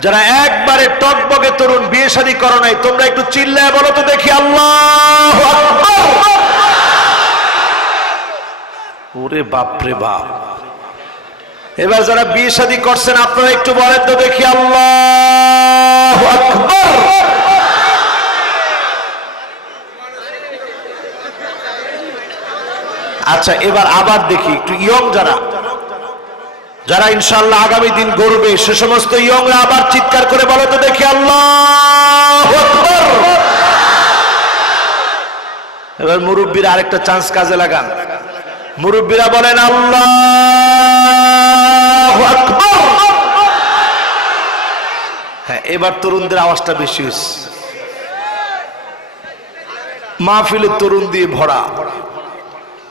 যারা একবারে টকবগে তরুণ, বিয়ে শাদী করো নাই, তোমরা একটু চিল্লায় বলো তো দেখি আল্লাহু আকবার। ওরে বাপরে বাপ। এবার যারা বিয়ে শাদী করছেন আপনারা একটু বলেন তো দেখি আল্লাহু আকবার। আচ্ছা, এবার আবার দেখি একটু ইয়ং যারা যারা ইনশাআল্লাহ আগামী দিন গড়বে, সে সমস্ত ইয়ংরা আবার চিৎকার করে বলো তো দেখি আল্লাহু আকবার। এবার মুরব্বীরা আরেকটা চান্স কাজে লাগান। মুরব্বীরা বলেন আল্লাহু আকবার। হ্যাঁ, এবার তরুণদের আওয়াজটা বেশি হচ্ছে। মাহফিলে তরুণ দিয়ে ভরা,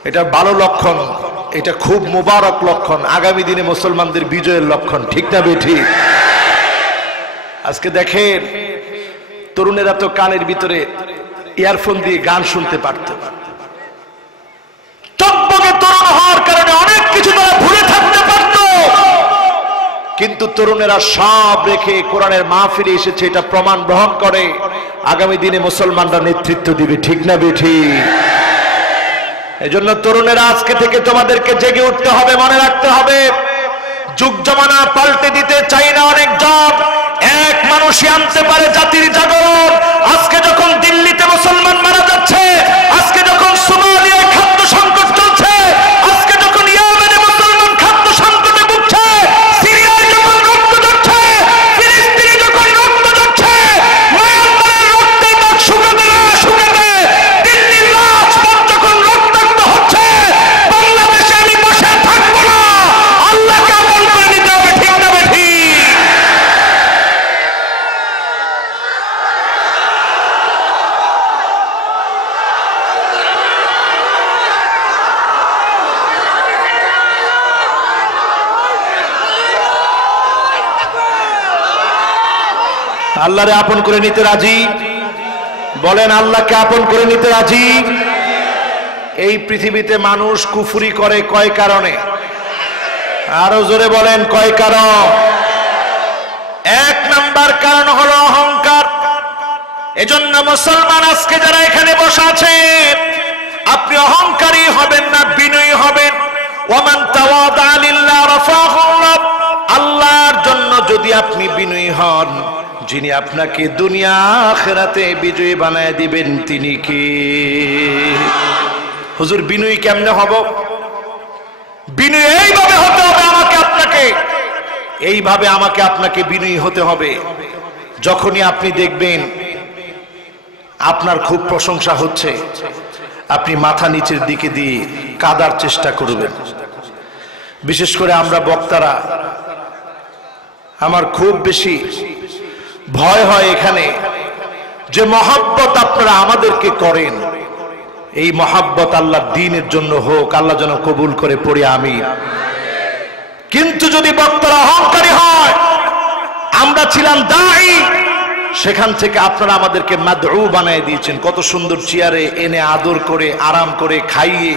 এটা ভালো লক্ষণ, এটা খুব মুবারক লক্ষণ, আগামী দিনে মুসলমানদের বিজয়ের লক্ষণ। ঠিক না বেঠিক? আজকে দেখেন, তরুণেরা তো কানের ভিতরে ইয়ারফোন দিয়ে গান শুনতে পারত। টকবগে তরুণ হওয়ার কারণে অনেক কিছু তারা ভুলে থাকতে পারত, কিন্তু তরুণেরা সব রেখে কোরআনের মাহফিলে এসেছে, এটা প্রমাণ গ্রহণ করে আগামী দিনে মুসলমানরা নেতৃত্ব দিবে। ঠিক না বেঠিক? এজন্য তরুণেরা আজকে থেকে তোমাদেরকে জেগে উঠতে হবে, মনে রাখতে হবে, যুগ জমানা পাল্টে দিতে চাই না অনেকজন, এক মানুষই আনতে পারে জাতির জাগরণ। আজকে যখন দিল্লিতে মুসলমান মারা যাচ্ছে, আজকে যখন সোমালিয়ায় খাদ্য সংকট চলছে, আজকে যখন ইয়েমেনে মুসলমান খাদ্য সংকটে ভুগছে, সিরিয়ায় যখন রক্ত ঝরছে, ফিলিস্তিনে যখন রক্ত ঝরছে, মায়ানমারের রক্তের দাগ শুকাতে না শুকাতে দিল্লির রাজপথ যখন রক্তাক্ত হচ্ছে, বাংলাদেশে আমি বসে থাকবো না, আল্লাহকে আমল করে নিতে হবে। ঠিক না বেঠিক? আল্লাহরে আপন করে নিতে রাজি? বলেন, আল্লাহকে আপন করে নিতে রাজি? এই পৃথিবীতে মানুষ কুফরি করে কয় কারণে? আরো জোরে বলেন, কয় কারণ? এক নাম্বার কারণ হলো অহংকার। এজন্য মুসলমান আজকে যারা এখানে বসে আছেন, আপনি অহংকারী হবেন না, বিনয়ী হবেন। ওয়ামান তাওয়াদা লিল্লাহ রাফাহু আল্লাহ। আল্লাহর জন্য যদি আপনি বিনয়ী হন, যিনি আপনাকে দুনিয়া আখিরাতে বিজয়ী বানায় দিবেন, তিনি কে? হুজুর, বিনয়ী কেমনে হব? বিনয়ী এইভাবে হতে হবে আমাকে আপনাকে, এইভাবে আমাকে আপনাকে বিনয়ী হতে হবে। যখনই আপনি দেখবেন আপনার খুব প্রশংসা হচ্ছে, আপনি মাথা নিচের দিকে দিয়ে কাঁদার চেষ্টা করবেন। বিশেষ করে আমরা বক্তারা, আমার খুব বেশি ভয় হয় এখানে যে মহব্বত আপনারা আমাদেরকে করেন, এই মহব্বত আল্লাহর দ্বীনের জন্য হোক, আল্লাহ যেন কবুল করে পড়ি আমিন। কিন্তু যদি বক্তারা অহংকারী হয়, আমরা ছিলাম দাঈ, সেখান থেকে আপনারা আমাদেরকে মাদউ বানিয়ে দিয়েছেন। কত সুন্দর চেয়ারে এনে আদর করে, আরাম করে খাইয়ে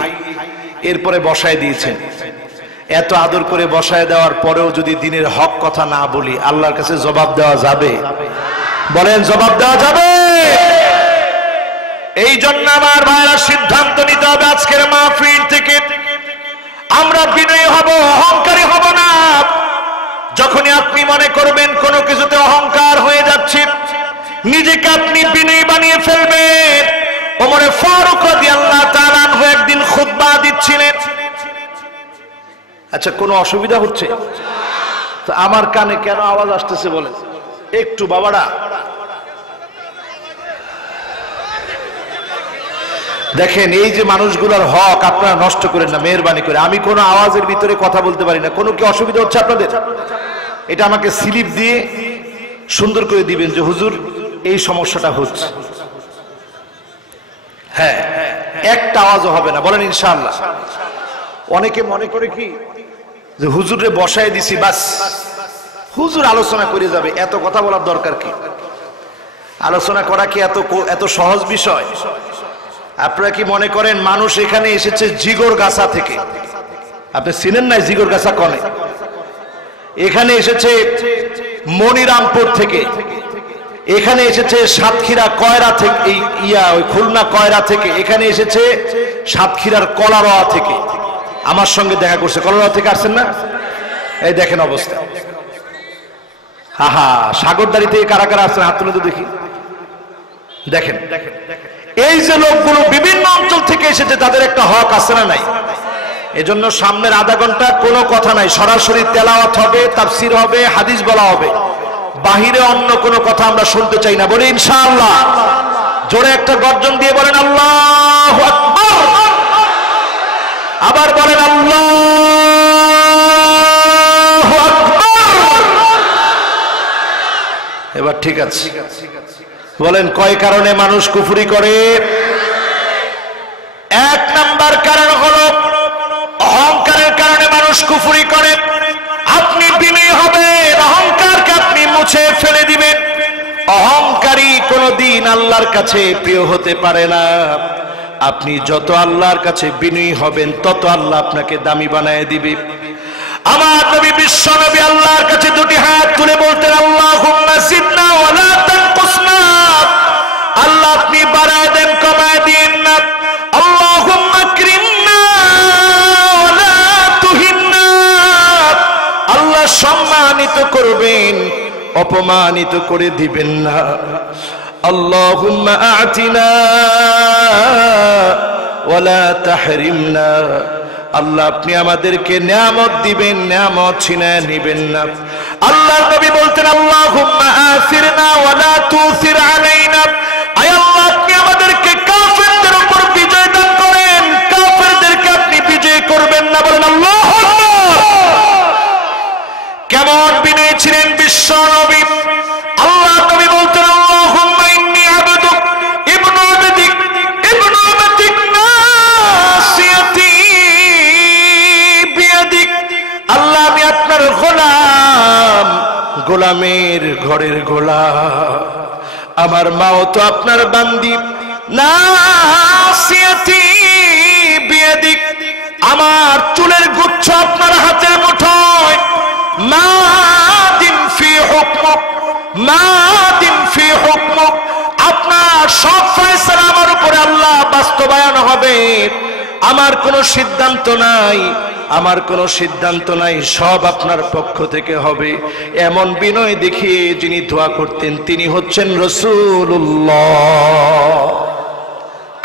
এরপরে বসায় দিয়েছেন। এত আদর করে বসায় দেওয়ার পরেও যদি দিনের হক কথা না বলি, আল্লাহর কাছে জবাব দেওয়া যাবে? বলেন, জবাব দেওয়া যাবে? এই জন্য আমার ভাইরা সিদ্ধান্ত নিতে হবে আজকের মাহফিল থেকে আমরা বিনয়ী হব, অহংকারী হব না। যখনই আপনি মনে করবেন কোনো কিছুতে অহংকার হয়ে যাচ্ছে, নিজেকে আপনি বিনয়ী বানিয়ে ফেলবেন। ওমরে ফারুক রাদিয়াল্লাহু তাআলা আনহু একদিন খুতবা দিচ্ছিলেন। আচ্ছা, কোনো অসুবিধা হচ্ছে? তো আমার কানে কেন আওয়াজ আসতেছে বলেন একটু বাবারা? দেখেন এই যে মানুষগুলোর হক আপনারা নষ্ট করেন না মেহেরবানি করে। আমি কোনো আওয়াজের ভিতরে কথা বলতে পারি না, কোনো কি অসুবিধা হচ্ছে আপনাদের? এটা আমাকে স্লিপ দিয়ে সুন্দর করে দিবেন যে হুজুর এই সমস্যাটা হচ্ছে। হ্যাঁ, একটা আওয়াজও হবে না, বলেন ইনশাআল্লাহ। অনেকে মনে করে কি যে হুজুরে বসায় দিছি বাস হুজুর আলোচনা করে যাবে, এত কথা বলার দরকার কি? আলোচনা করা কি এত সহজ বিষয়? আপনারা কি মনে করেন মানুষ এখানে এসেছে জিগরগাছা থেকে? আপনি চিনেন না জিগরগাছা কনে? এখানে এসেছে মনিরামপুর থেকে, এখানে এসেছে সাতক্ষীরা কয়রা থেকে, ওই খুলনা কয়রা থেকে, এখানে এসেছে সাতক্ষীরার কলারোয়া থেকে। আমার সঙ্গে দেখা করছে। কলারোয়া থেকে আসছেন না? এই দেখেন অবস্থা। হা হা, সাগরদাড়ি থেকে কারা কারা আসছেন হাত তুলে তো দেখি। দেখেন এই যে লোকগুলো বিভিন্ন অঞ্চল থেকে এসেছে, তাদের একটা হক আছে না নাই? এজন্য সামনের আধা ঘন্টা কোনো কথা নাই, সরাসরি তেলাওয়াত হবে, তাফসীর হবে, হাদিস বলা হবে। বাহিরে অন্য কোনো কথা আমরা শুনতে চাই না, বলি ইনশাআল্লাহ। জোরে একটা গর্জন দিয়ে বলেন আল্লাহু আকবার, আবার বলেন আল্লাহু আকবার। এবার ঠিক আছে, বলেন কয় কারণে মানুষ কুফরি করে? এক নাম্বার কারণ হলো অহংকারের কারণে মানুষ কুফরি করে। আপনি বিনয়ী হবেন, অহংকারকে আপনি মুছে ফেলে দিবেন। অহংকারী কোনদিন আল্লাহর কাছে প্রিয় হতে পারে না। আপনি যত আল্লাহর কাছে বিনয়ী হবেন তত আল্লাহ আপনাকে দামি বানায় দিবে। আমার নবী বিশ্ব নবী আল্লাহর কাছে দুটি হাত তুলে বলতেন আল্লাহুম্মা জিদনা ওয়া লা তানকুসনা। আল্লাহ আপনি বাড়ায় দেন, কমায় দিন না। আল্লাহুম্মা আকরিমনা ওয়া লা তুহিন্না। আল্লাহ সম্মানিত করবেন, অপমানিত করে দিবেন না। আল্লাহুম্মা আ'তিনা ওয়া লা তাহরিমনা। আল্লাহ আপনি আমাদেরকে নিয়ামত দিবেন, নিয়ামত ছিনায় নিবেন না। আল্লাহর নবী বলতেন আল্লাহুম্মা আসিরনা ওয়া লা তুসির আলাইনা। আয় আল্লাহ আপনি আমাদেরকে কাফেরদের উপর বিজয় দান করেন, কাফেরদেরকে আপনি বিজয় করবেন না। বলেন আল্লাহু আকবার। কেমন বিনয়ী ছিলেন বিশ্ব নবী। আল্লাহর নবী বলতেন আল্লাহুম্মা ইন্নী আবদুক ইবনু আবদিক ইবনু আবদিক নাসিয়াতি বিয়াদিক। আল্লাহ আমি আপনার গোলাম, গোলামের ঘরের গোলাম। আমার মাও তো আপনার বান্দি। নাসিয়াতি বিয়াদিক, আমার চুলের গুচ্ছ আপনার হাতের মুঠোয়। মাদিন ফি হুকমুক, মাদিন ফি হুকমুক, আপনার সব ফয়সালা আমার উপরে আল্লাহ বাস্তবায়ন হবে। আমার কোনো সিদ্ধান্ত নাই, আমার কোনো সিদ্ধান্ত নাই, সব আপনার পক্ষ থেকে হবে। এমন বিনয় দেখিয়ে যিনি দোয়া করতেন তিনি হচ্ছেন রাসূলুল্লাহ।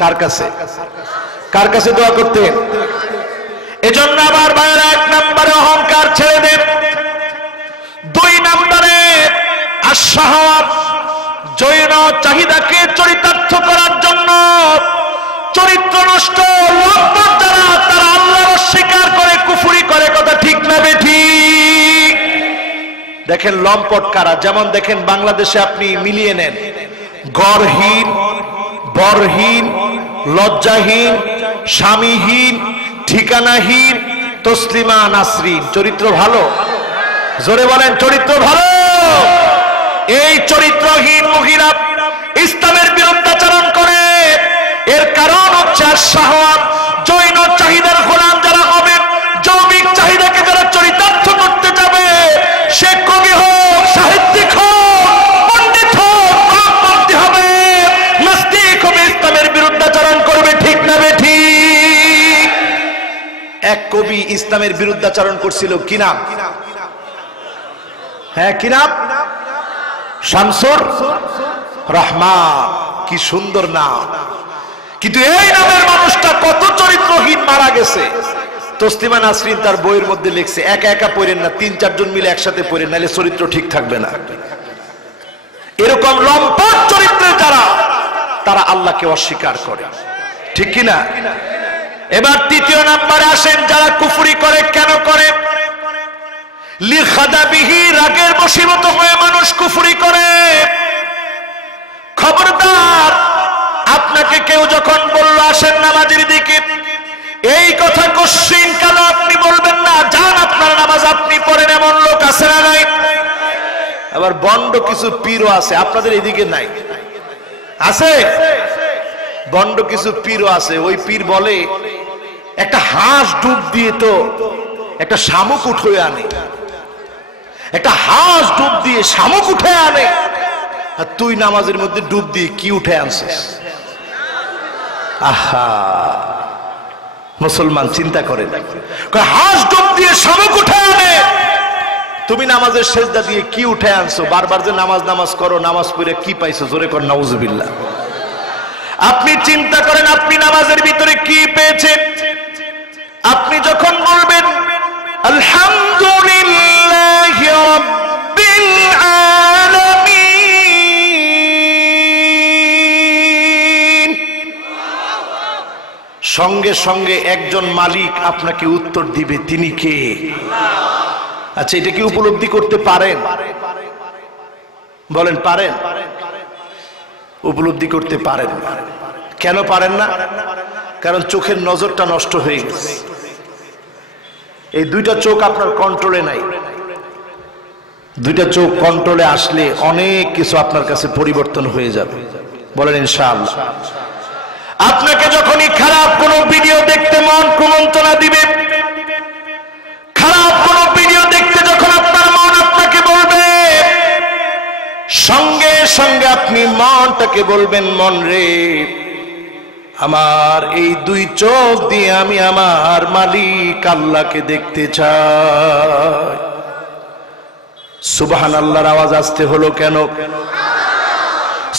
কার কাছে? কার কাছে দোয়া করতেন? এজন্য আবার ভাইরা এক নম্বরে অহংকার ছেড়ে দেন। দুই নম্বরে আশ-শাহওয়াত, যৌন চাহিদাকে চরিতার্থ করার জন্য চরিত্র নষ্ট লোক যারা, তারা আল্লাহর অস্বীকার করে কুফরি করে। কথা ঠিক না বেঠিক? দেখেন লম্পট কারা। যেমন দেখেন বাংলাদেশে আপনি মিলিয়ে নেন, গড়হীন, বরহীন, লজ্জাহীন, স্বামীহীন, ঠিকানাহীন, তসলিমা নাসরিন। চরিত্র ভালো? জোরে বলেন চরিত্র ভালো। এই চরিত্রহীন মহিলা ইসলামের বিরুদ্ধাচরণ করে। এর কারণ হচ্ছে শাহওয়াত, যৌন চাহিদার গোলাম যারা হবে, যৌবিক চাহিদাকে যারা চরিতার্থ করতে যাবে, সে কবি হোক, সাহিত্যিক হোক, পণ্ডিত হোক, কমপন্থী হবে, নাস্তিক হবে, ইসলামের বিরুদ্ধাচরণ করবে। ঠিক না বেঠিক? এক কবি ইসলামের বিরুদ্ধাচরণ করছিল, কি নাম? হ্যাঁ, কি নাম? শামসুর রহমান। কি সুন্দর নাম। কিন্তু এই নামের মানুষটা কত চরিত্রহীন মারা গেছে। তসলিমা নাসরিন তার বইয়ের মধ্যে লিখছে, একা একা পড়েন না, ৩-৪ জন মিলে একসাথে পড়েন, নাহলে চরিত্র ঠিক থাকবে না। এরকম লম্পট চরিত্রের যারা, তারা আল্লাহকে অস্বীকার করে। ঠিক কিনা? এবার তৃতীয় নাম্বারে আসেন, যারা কুফরি করে কেন করে? লিখাদাবিহি, রাগের বশীভূত হয়ে মানুষ কুফরি করে। খবরদার, আপনাকে কেউ যখন বলল আসেন নামাজের দিকে, এই কথা কোশ্চিন কেন আপনি বলবেন না, যান আপনার নামাজ আপনি পড়েন, এমন লোক আছে না নাই? আবার বন্ড কিছু পীরও আছে, আপনাদের এদিকে নাই, আছে বন্ড কিছু পীরও আছে। ওই পীর বলে একটা হাঁস ডুব দিয়ে তো একটা শামুক উঠে আনে, একটা হাঁস ডুব দিয়ে শামুক উঠে আনে, আর তুই নামাজের মধ্যে ডুব দিয়ে কি উঠে আনছিস? আহা, মুসলমান চিন্তা করে, হাঁস ডুব দিয়ে শামুক উঠে আনে, তুমি নামাজের সেজদা দিয়ে কি উঠে আনছো? বারবার যে নামাজ নামাজ করো, নামাজ পড়ে কি পাইছো? জোরে কর নাউজুবিল্লাহ। আপনি চিন্তা করেন আপনি নামাজের ভিতরে কি পেয়েছেন? আপনি যখন বলবেন আলহামদুলিল্লাহি রাব্বিল আলামিন, সঙ্গে সঙ্গে একজন মালিক আপনাকে উত্তর দিবে, তিনি কে? আচ্ছা, এটা কি উপলব্ধি করতে পারেন? বলেন পারেন? উপলব্ধি করতে পারেন? কেন পারেন না? কারণ চোখের নজরটা নষ্ট হয়ে গেছে। এই দুইটা চোখ আপনার কন্ট্রোলে নাই। দুইটা চোখ কন্ট্রোলে আসলে অনেক কিছু আপনার কাছে পরিবর্তন হয়ে যাবে। বলেন ইনশাআল্লাহ। আপনাকে যখনই খারাপ কোনো ভিডিও দেখতে মন কুমন্ত্রণা দিবে, খারাপ কোনো ভিডিও দেখতে যখন আপনার মন আপনাকে বলবে, সঙ্গে সঙ্গে আপনি মনটাকে বলবেন, মন রে, আমার এই দুই চোখ দিয়ে আমি আমার মালিক আল্লাহকে দেখতে চাই। সুবহানাল্লাহর আওয়াজ আসতে হলো কেন?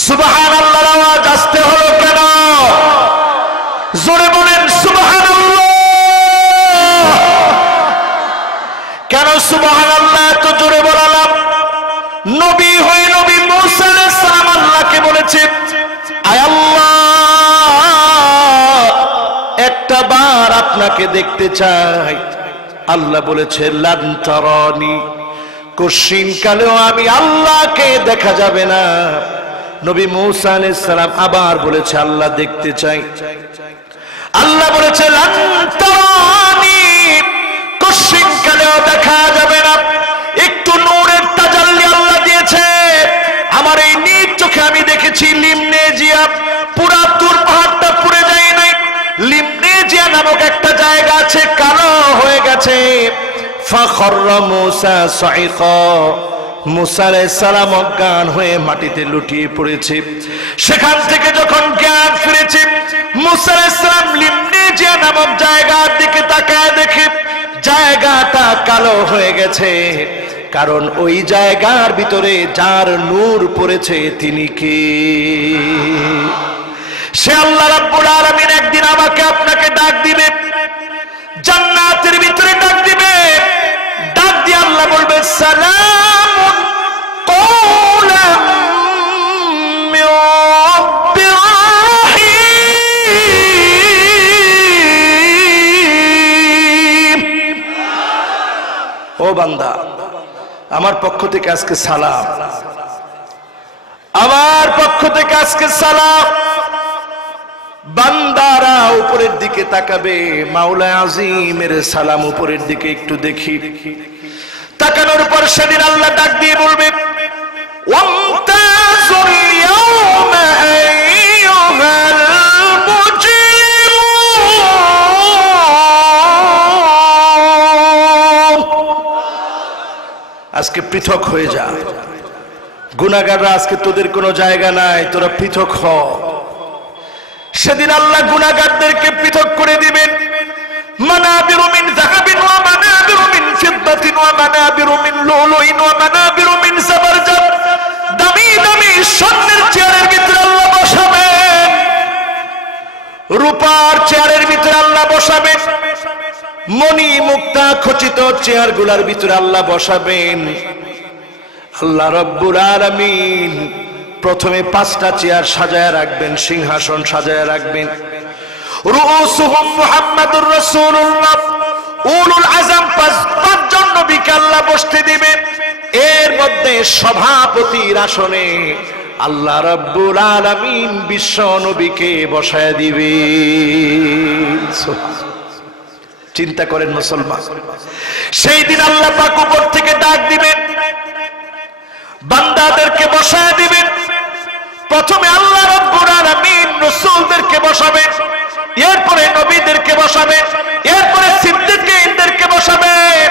সুবহানাল্লাহর আওয়াজ আসতে হলো কেন? জোরে বলেন সুবহানাল্লাহ। কেন সুবহানাল্লাহ এত জোরে বললাম? নবী হয়ে নবী মূসা আলাইহিস সালাম আল্লাহকে বলেছে, আয় আল্লাহ, একটা বার আপনাকে দেখতে চাই। আল্লাহ বলেছে লান তারানি, কোশ্চিন কালেও আমি আল্লাহকে দেখা যাবে না। নবী মূসা আলাইহিস সালাম আবার বলেছে আল্লাহ দেখতে চাই। আল্লাহ বলেছে লান তারানি, কোশ্চিন কালেও দেখা যাবে না। একটু নূরের তাজাল্লি আল্লাহ দিয়েছে, আমার এই নিজ চোখে আমি দেখেছি। লিমনেজিয়া, পুরা তুর পাহাড়টা পুড়ে যায় নাই, লিমনেজিয়া নামক একটা জায়গা আছে, কালো হয়ে গেছে। ফাখররা মূসা সাইকা, মূসা আলাইহিস সালাম অজ্ঞান হয়ে মাটিতে লুটিয়ে পড়েছে। সেখান থেকে যখন জ্ঞান ফিরেছে, মূসা আলাইহিস সালাম লিমনেজিয়া নামক জায়গার দিকে তাকায় দেখে জায়গাটা কালো হয়ে গেছে। কারণ ওই জায়গার ভিতরে যার নূর পড়েছে তিনি কে? সে আল্লাহ রাব্বুল আলামিন একদিন আমাকে আপনাকে ডাক দিবে, জান্নাতের ভিতরে ডাক দিবে। ডাক দিয়ে আল্লাহ বলবে সালামুন কওলাম মির রাব্বির রাহিম। ও বান্দা, আমার পক্ষ থেকে আজকে সালাম, আমার পক্ষ থেকে আজকে সালাম। বান্দারা উপরের দিকে তাকাবে, মাওলা আজিমের সালাম উপরের দিকে একটু দেখি। তাকানোর পর সেদিন আল্লাহ ডাক দিয়ে বলবে ওয়ামতাজুল ইয়াওমা আইয়ুহাল মুজরিমুন। আজকে পৃথক হয়ে যা, গুনাহগাররা আজকে তোদের কোনো জায়গা নাই, তোরা পৃথক হ। সেদিন আল্লাহ গুনাহগারদেরকে পৃথক করে দিবেন। মানাবিরু মিন যাহাবিন ওয়া মানাবিরু মিন ফিদ্দাতিন ওয়া মানাবিরু মিন লুলুইন ওয়া মানাবিরু মিন সাবারজাদ, দামি দামি স্বর্ণের চেয়ারের ভিতরে আল্লাহ বসাবেন, রূপার চেয়ারের ভিতরে আল্লাহ বসাবেন, মণি মুক্তা খচিত চেয়ারগুলোর ভিতরে আল্লাহ বসাবেন। আল্লাহ রাব্বুল আলামিন প্রথমে 5টা চেয়ার সাজায় রাখবেন, সিংহাসন সাজায় রাখবেন। রুউসুহুম মুহাম্মাদুর রাসূলুল্লাহ, উলুল আযম পাঁচজন নবীকে আল্লাহ বসতে দিবেন। এর মধ্যে সভাপতির আসনে আল্লাহ রাব্বুল আলামিন বিশ্ব নবীকে বসায় দিবে। চিন্তা করেন মুসলমান, সেই দিন আল্লাহ পাক উপর থেকে ডাক দিবেন, বান্দাদেরকে বসায় দিবেন। প্রথমে আল্লাহ রাব্বুল আলামিন রাসূলদেরকে বসাবেন, এরপরে নবীদেরকে বসাবেন, এরপরে সিদ্দিকদেরকে বসাবেন,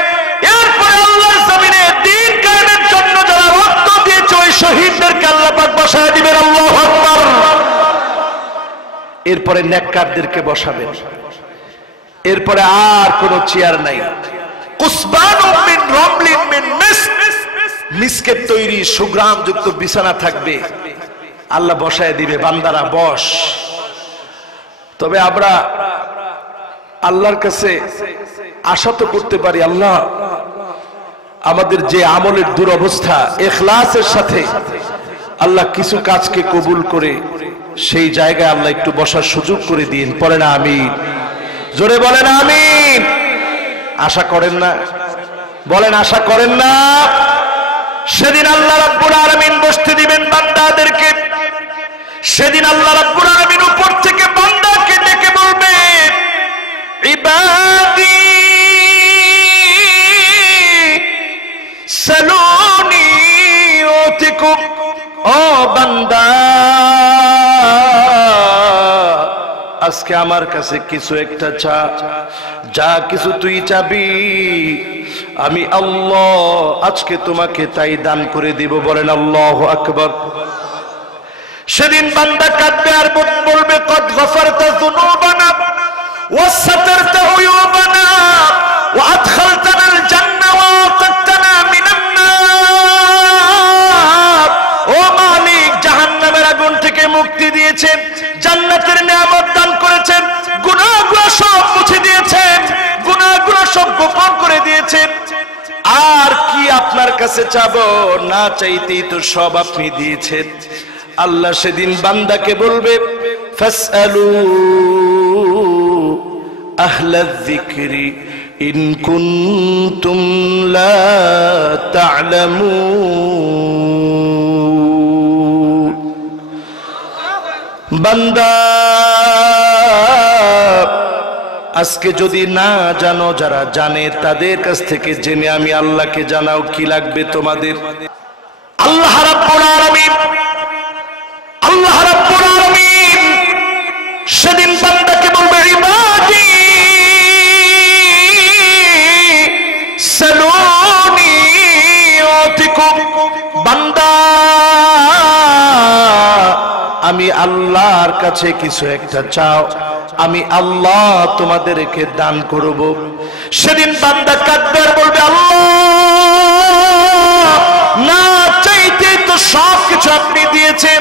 এরপরে আল্লাহর জমিনে দ্বীন কায়েমের জন্য যারা রক্ত দিয়েছে ওই শহীদদেরকে আল্লাহ পাক বসায় দিবেন। আল্লাহু আকবার। এরপরে নেককারদেরকে বসাবেন। এরপরে আর কোন চেয়ার নাই। কুসবানুম মিন রামলিন মিন মিসক, মিসকের তৈরি সুগ্রামযুক্ত বিছানা থাকবে, আল্লাহ বসায় দিবে, বান্দারা বস। তবে আমরা আল্লাহর কাছে আশা তো করতে পারি, আল্লাহ আমাদের যে আমলের দুরবস্থা, ইখলাসের সাথে আল্লাহ কিছু কাজকে কবুল করে সেই জায়গায় আল্লাহ একটু বসার সুযোগ করে দিন। পড়েন আমিন, জোরে বলেন আমিন। আশা করেন না? বলেন আশা করেন না? সেদিন আল্লাহ রাব্বুল আলামিন বসতে দিবেন বান্দাদেরকে। সেদিন আল্লাহ রাব্বুল আলামিন উপর থেকে বান্দাকে ডেকে বলবেন, ইবাদি সালুনি উতিকুম, ও বান্দা আজকে আমার কাছে কিছু একটা চা, যা কিছু তুই চাবি আমি আল্লাহ আজকে তোমাকে তাই দান করে দিব। বলেন আল্লাহু আকবার। সেদিন বান্দা কাঁদবে আর বলবে, কদ গফরতা যুনুবানা ওয়া সাতারতা উয়ুবানা ওয়া আদখালতানাল জান্নাহ ওয়া আতাকতানা মিনান নার। ও মালিক, জাহান্নামের আগুন থেকে মুক্তি দিয়েছেন, জান্নাতের নিয়ামত দান করেছেন, গুনাহগুলো সব মুছে দিয়েছেন, গুনাহগুলো সব গোপন করে দিয়েছেন। আর কি আপনার কাছে চাবো? না চাইতেই তো সব আপনি দিয়েছেন। আল্লাহ সেদিন বান্দাকে বলবে, ফাসআলু আহলায যিকরি ইন কুনতুম লা তা'লামুন। বান্দা আজকে যদি না জানো, যারা জানে তাদের কাছ থেকে জেনে আমি আল্লাহকে জানাও। কি লাগবে তোমাদের? আল্লাহ রাব্বুল আলামিন, আল্লাহ রাব্বুল আলামিন সেদিন বান্দাকে বলবে, ইবাদি সালুনি উতিকুম। বান্দা আমি আল্লাহর কাছে কিছু একটা চাও, আমি আল্লাহ তোমাদেরকে দান করব। সেদিন বান্দা কাঁদবে আর বলবে, আল্লাহ না চাইতে তো সব কিছু আপনি দিয়েছেন।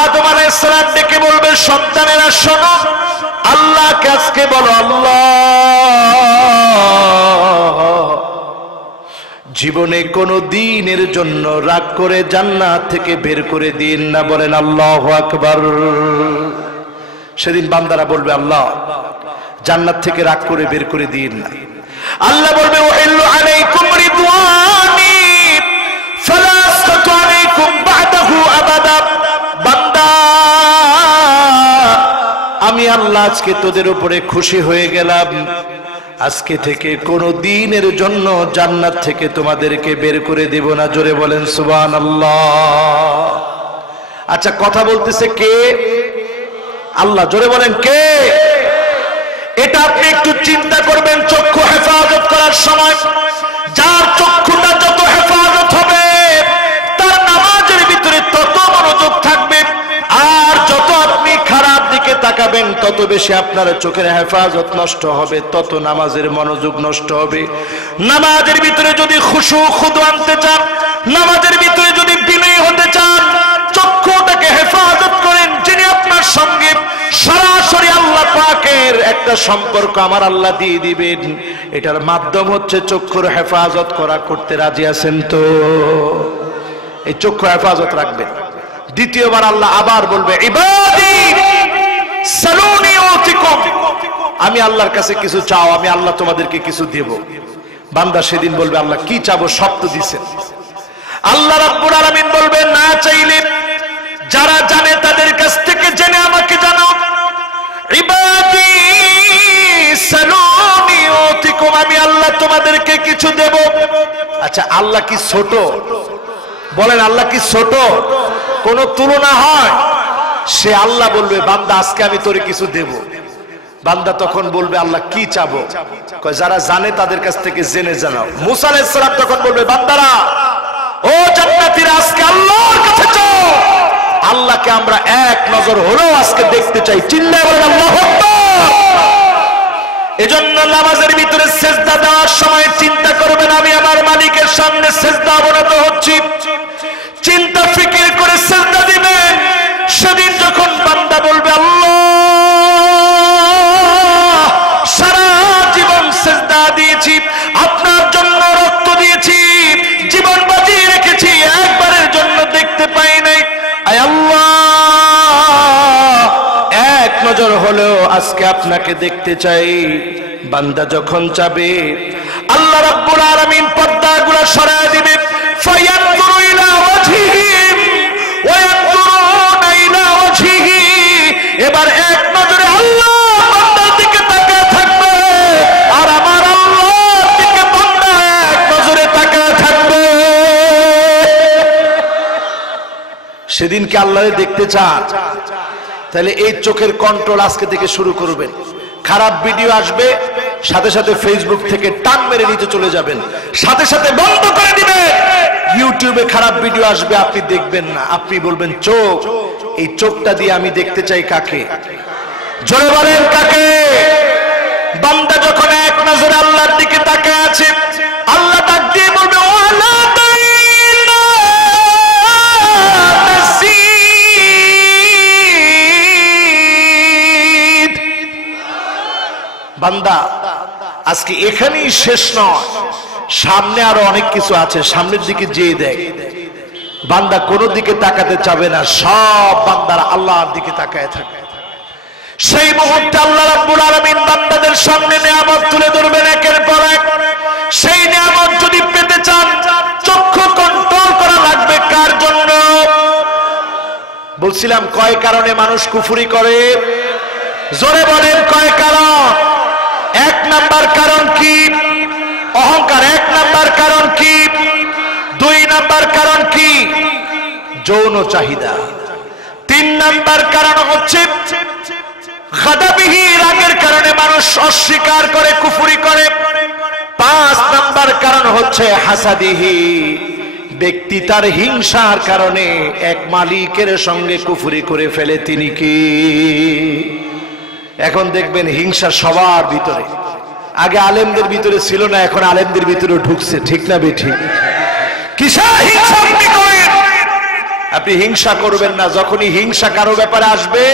আদম আলাইহিস সালাম ডেকে বলবে, সন্তানেরা শোনো, আল্লাহকে আজকে বলো, আল্লাহ জীবনে কোনো দিনের জন্য রাগ করে জান্নাত থেকে বের করে দিন না। বলেন আল্লাহু আকবার। সেদিন বান্দারা বলবে, আল্লাহ জান্নাত থেকে রাগ করে বের করে দিন না। আল্লাহ বলবে, ওয়াইল্লু আলাইকুম রিদওয়ানি ফালা আসখাতু আলাইকুম বা'দাহু আবাদা। বান্দা আমি আল্লাহ আজকে তোদের উপরে খুশি হয়ে গেলাম, আজকে থেকে কোনো দিনের জন্য জান্নাত থেকে তোমাদেরকে বের করে দেব না। জোরে বলেন সুবহানাল্লাহ। আচ্ছা, কথা বলতেছে কে? আল্লাহ। জোরে বলেন কে? এটা আপনি একটু চিন্তা করবেন। চক্ষু হেফাজত করার সময় যার চক্ষুটা যত হেফাজত হবে, তার নামাজের ভিতরে তত মনোযোগ থাকবে। আর যত আপনি খারাপ দিকে তাকাবেন, তত বেশি আপনার চোখের হেফাজত নষ্ট হবে, তত নামাজের মনোযোগ নষ্ট হবে। নামাজের ভিতরে যদি খুশু খুদু আনতে চান, নামাজের ভিতরে যদি বিনয়ী হতে চান, চক্ষুটাকে হেফাজত করেন। যিনি আপনার সঙ্গে সরাসরি আল্লাহ পাকের একটা সম্পর্ক আমার আল্লাহ দিয়ে দিবেন, এটার মাধ্যম হচ্ছে চক্ষুর হেফাজত করা। করতে রাজি আছেন তো? এই চক্ষু হেফাজত রাখবেন। দ্বিতীয়বার আল্লাহ আবার বলবে, ইবাদি সালুনি উতিকুম। আমি আল্লাহর কাছে কিছু চাও, আমি আল্লাহ তোমাদেরকে কিছু দেব। বান্দা সেদিন বলবে আল্লাহ কি চাবো, সব তো দিছেন। আল্লাহ রাব্বুল আলামিন বলবেন না চাইলে যারা জানে তাদের কাছ থেকে জেনে আমাকে জানাও। ইবাদি সালুনি উতিকুম, আমি আল্লাহ তোমাদেরকে কিছু দেব। আচ্ছা আল্লাহ কি ছোট? বলেন আল্লাহ কি ছোট? কোন তুলনা হয়? সে আল্লাহ বলবে বান্দা আজকে আমি তোরে কিছু দেব। বান্দা তখন বলবে আল্লাহ কি চাবো? কয় যারা জানে তাদের কাছ থেকে জেনে জানাও। মুসা আলাইহিস সালাম তখন বলবে বান্দারা, ও জান্নাতীরা আজকে আল্লাহর কাছে চাও। আল্লাহকে আমরা এক নজর হলেও আজকে দেখতে চাই। চিল্লায়ে বলেন আল্লাহু আকবার। এজন্য নামাজের ভিতরে সিজদা দেওয়ার সময় চিন্তা করবেন আমি আমার মালিকের সামনে সিজদা অবনত হচ্ছি। চিন্তা ফিকির করে সিজদা দিবেন। সেদিন যখন বান্দা বলবে আল্লাহ সারা জীবন সিজদা দিয়েছি, আপনার জন্য রক্ত দিয়েছি, জীবন বাজিয়ে রেখেছি, একবারের জন্য দেখতে পাই নাই। আয় আল্লাহ এক নজর হলেও আজকে আপনাকে দেখতে চাই। বান্দা যখন চাবে আল্লাহ রাব্বুল আলামিন পর্দাগুলো সরায় দিবে। ফায়ানজুরু ইলা ওয়াজহিহিম ওয়া ইয়ানজুরুনা ইলা ওয়াজহিহি। এবার এক নজরে আল্লাহ বান্দার দিকে তাকিয়ে থাকবে, আর আমার আল্লাহর দিকে বান্দা এক নজরে তাকিয়ে থাকবে। সেদিন কি আল্লাহরে দেখতে চান? তাহলে এই চোখের কন্ট্রোল আজকে থেকে শুরু করবেন। খারাপ ভিডিও আসবে, সাথে সাথে ফেসবুক থেকে টান মেরে নিতে চলে যাবেন, সাথে সাথে বন্ধ করে দিবেন। ইউটিউবে খারাপ ভিডিও আসবে, আপনি দেখবেন না। আপনি বলবেন চোখ, এই চোখটা দিয়ে আমি দেখতে চাই কাকে? জোরে বলেন কাকে? বান্দা যখন এক নজরে আল্লাহর দিকে তাকিয়ে আছে, আল্লাহ ডাক দিয়ে বলবে ওয়ালা তাইনা তাসিদ। বান্দা আজকে এখানেই শেষ নয়, সামনে আরো অনেক কিছু আছে, সামনের দিকে যেয়ে দেখ। বান্দা কোন দিকে তাকাতে চাবে না, সব বান্দারা আল্লাহর দিকে তাকায় থাকে। সেই মুহূর্তে আল্লাহ রাব্বুল আলামিন বান্দাদের সামনে নিয়ামত তুলে ধরবেন একের পর এক। সেই নিয়ামত যদি পেতে চান চক্ষু কন্ট্রোল করা লাগবে। কার জন্য? বলছিলাম কয় কারণে মানুষ কুফরি করে? জোরে বলেন কয় কারণ? এক নাম্বার কারণ কি? অহংকার। এক নাম্বার কারণ কি? দুই নাম্বার কারণ কি? যৌন চাহিদা। তিন নাম্বার কারণ হচ্ছে গাদাবিহি, রাগের কারণে মানুষ অস্বীকার করে, কুফরি করে। পাঁচ নাম্বার কারণ হচ্ছে হাসাদিহি, ব্যক্তি তার হিংসার কারণে এক মালিকের সঙ্গে কুফরি করে ফেলে। তিনি কি? এখন দেখবেন হিংসা সবার ভিতরে। আগে আলেমদের ভিতরে ছিল না, এখন আলেমদের ভিতরে ঢুকছে। ঠিক না বেঠিক? কিসের হিংসা আপনি করেন? আপনি হিংসা করবেন না। যখনই হিংসা কারো ব্যাপারে আসবে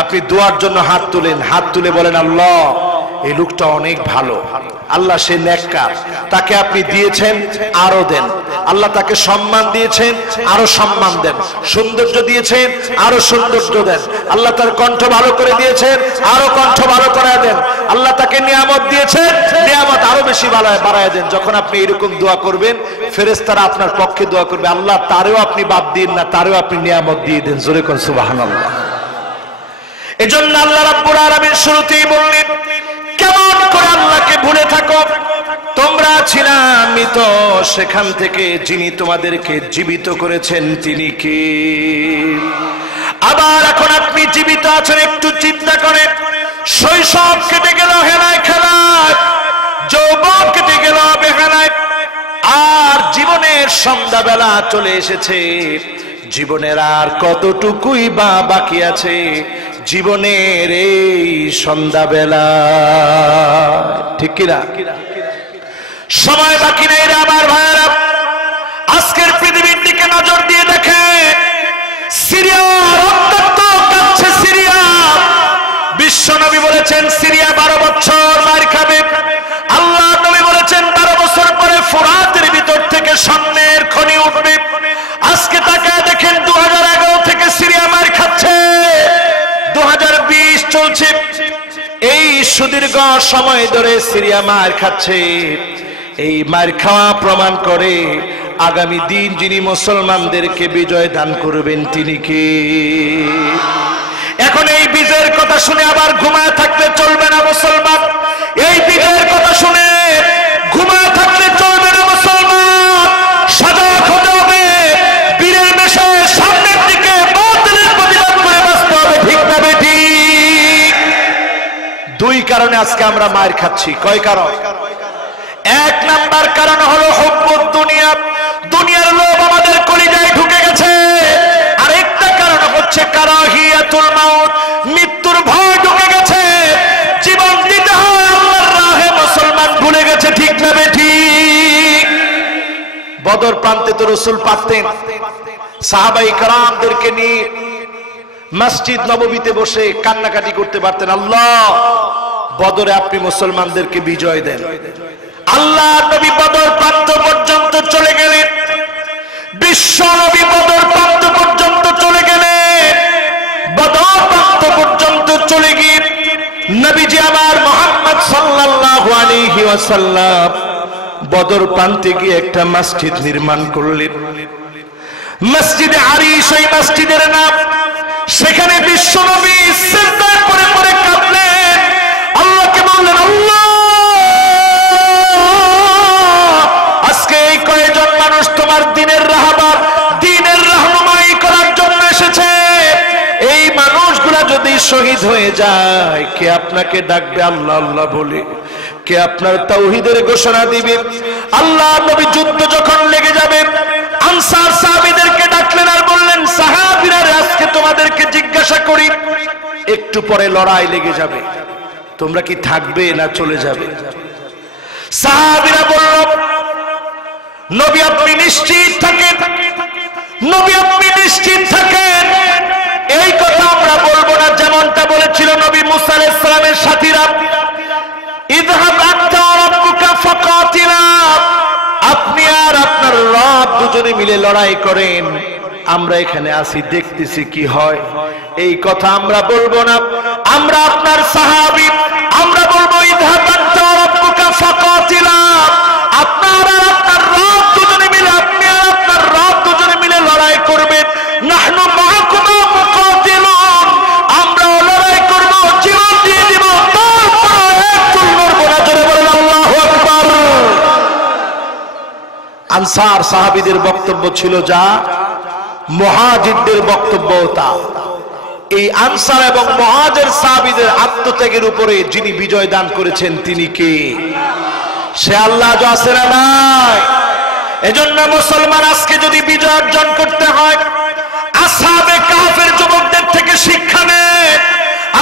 আপনি দোয়ার জন্য হাত তুলেন, হাত তুলে বলেন আল্লাহ এই লোকটা অনেক ভালো, আল্লাহ সে নেককার, তাকে আপনি দিয়েছেন আরো দেন। আল্লাহ তাকে সম্মান দিয়েছেন, আরো সম্মান দেন। সৌন্দর্য দিয়েছেন, আরো সৌন্দর্য দেন। আল্লাহ তার কণ্ঠ ভালো করে দিয়েছেন, আরো কণ্ঠ ভালো করে দেন। আল্লাহ তাকে নিয়ামত দিয়েছেন, নিয়ামত আরো বেশি বাড়ায় দেন। যখন আপনি এরকম দোয়া করবেন, ফেরেশতারা আপনার পক্ষে দোয়া করবে, আল্লাহ তারেও আপনি বাদ দিন না, তারেও আপনি নিয়ামত দিয়ে দেন। জোরে কোন সুবহানাল্লাহ। এজন্য আল্লাহ রাব্বুল আলামিন শুরুতেই বললেন কেমন করে আল্লাহকে ভুলে থাকো তোমরা। ছিলাম মৃত, সেখান থেকে যিনি তোমাদেরকে জীবিত করেছেন তিনি কে? আবার এখন আপনি জীবিত আছেন, একটু চিন্তা করে। শৈশব কেটে গেল হেলায় খেলায়, যৌবন কেটে গেল অবহেলায়, আর জীবনের সন্ধ্যাবেলা চলে এসেছে। জীবনের আর কতটুকুই বা বাকি আছে জীবনের এই সন্ধ্যাবেলা? ঠিক কিনা? সময় বাকি নেই রে আমার ভাইয়েরা। আজকের পৃথিবীর দিকে নজর দিয়ে দেখে, সিরিয়া রক্তাক্ত কাঁপছে। সিরিয়া, বিশ্বনবী বলেছেন সিরিয়া 12 বছর মার খাবে। আল্লাহ নবী বলেছেন 12 বছর পরে ফোরাতের ভিতর থেকে স্বর্ণের খনি উঠবে। আজকে তাকায় দেখেন 2011 থেকে সিরিয়া মার খাচ্ছে, 2020 চলছে। এই সুদীর্ঘ সময় ধরে সিরিয়া মার খাচ্ছে, এই মার খাওয়া প্রমাণ করে আগামী দিন যিনি মুসলমানদেরকে বিজয় দান করবেন তিনি কে? এখন এই বিজয়ের কথা শুনে আবার ঘুমায় থাকলে চলবে না মুসলমান। এই বিজয়ের কথা শুনে ঘুমায় থাকলে চলবে না মুসলমান। সজাগ হতে হবে, বীরের বেশে সামনের দিকে বাতিলের প্রতিবাদ করে বাঁচতে হবে, ঠিক না বেঠিক? দুই কারণে আজকে আমরা মার খাচ্ছি। কয় কারণ? এক নাম্বার কারণ হলো হুব্বুদ দুনিয়া, দুনিয়ার লোভ আমাদের কলিজায় ঢুকে গেছে। আরেকটা কারণ হচ্ছে কারাহিয়াতুল মাউত, মৃত্যুর ভয় ঢুকে গেছে। জীবন দিতে হয় আল্লাহর রাহে, মুসলমান ভুলে গেছে, ঠিক না বেঠিক? বদর প্রান্তে তো রাসূল পারতেন সাহাবায়ে কেরামদেরকে নিয়ে মসজিদ নববীতে বসে কান্নাকাটি করতে পারতেন, আল্লাহ বদরে আপনি মুসলমানদেরকে বিজয় দেন। আল্লাহ নবী বদর প্রান্ত পর্যন্ত চলে গেলেন, বিশ্ব নবী বদর প্রান্ত পর্যন্ত চলে গেলেন। বদর প্রান্ত পর্যন্ত চলে গিয়ে নবীজি আমার মুহাম্মদ সাল্লাল্লাহু আলাইহি ওয়াসাল্লাম বদর প্রান্তে গিয়ে একটা মসজিদ নির্মাণ করলেন, মসজিদে আরিশ এই মসজিদের নাম। সেখানে বিশ্ব নবী সিজদায় পড়ে পড়ে কাঁদলেন, আল্লাহকে বললেন, আল্লাহ আজকে এই কয়েকজন মানুষ তোমার দ্বীনের রাহবার, দ্বীনের রাহনুমাই করার জন্য এসেছে। এই মানুষগুলা যদি শহীদ হয়ে যায়, কে আপনাকে ডাকবে আল্লাহ আল্লাহ বলে? কে আপনার তাওহীদের ঘোষণা দিবে? আল্লাহ নবী যুদ্ধ যখন লেগে যাবে, আনসার সাহাবীদেরকে ডাকলেন আর বললেন, সাহাবীরা আজকে তোমাদেরকে জিজ্ঞাসা করি, একটু পরে লড়াই লেগে যাবে, তোমরা কি থাকবে না চলে যাবে? সাহাবীরা বলল, নবী আপনি নিশ্চিত থাকেন, নবী আপনি নিশ্চিত থাকেন, এই কথা আমরা বলবো না। যেমনটা বলেছিল নবী মুসা আলাইহিস সালামের সাথীরা, ইযহাব আনতা ওয়া রাব্বুকা ফাকাতিলা, আপনি আর আপনার রব দুজনে মিলে লড়াই করেন, আমরা এখানে আসি দেখতেছি কি হয়। এই কথা আমরা বলবো না, আমরা আপনার সাহাবী, আমরা বলবো ইযহাব আনতা ওয়া রাব্বুকা ফাকাতিলা, আপনার আর আপনার রব দুজনে মিলে, আপনি আর আপনার রব দুজনে মিলে লড়াই করবেন। নাহনু মাআকুমা মুকাতিলুন, আমরা লড়াই করব, জীবন দিয়ে দিব, তারপর এক চুল নড়ব না। জোরে বলেন আল্লাহু আকবার। আনসার সাহাবীদের বক্তব্য ছিল যা, মুহাজিরদের বক্তব্য তা। এই আনসার এবং মুহাজির সাহাবীদের আত্মত্যাগের উপরে যিনি বিজয় দান করেছেন তিনি কে? সে আল্লাহ যে আছে না নাই? এজন্য মুসলমান আজকে যদি বিজয় অর্জন করতে হয়, আসহাবে কাহফের যুবকদের থেকে শিক্ষা নেন।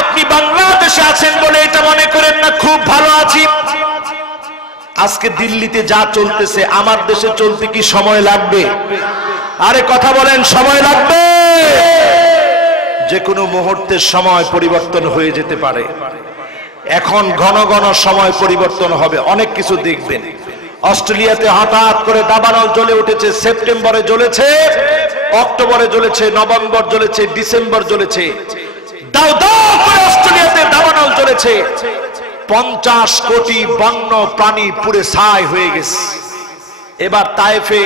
আপনি বাংলাদেশে আছেন বলে এটা মনে করেন না খুব ভালো আছি। আজকে দিল্লিতে যা চলতেছে আমার দেশে চলতে কি সময় লাগবে? আরে কথা বলেন, সময় লাগবে? যে কোনো মুহূর্তে সময় পরিবর্তন হয়ে যেতে পারে। এখন ঘন ঘন সময় পরিবর্তন হবে, অনেক কিছু দেখবেন। অস্ট্রেলিয়াতে হঠাৎ করে দাবানল জ্বলে উঠেছে, সেপ্টেম্বরে জ্বলেছে, অক্টোবরে জ্বলেছে, নভেম্বর জ্বলেছে, ডিসেম্বর জ্বলেছে, দাও দাও করে অস্ট্রেলিয়াতে দাবানল জ্বলেছে। 50 কোটি বন্য প্রাণী পুড়ে ছাই হয়ে গেছে। এবার তায়েফে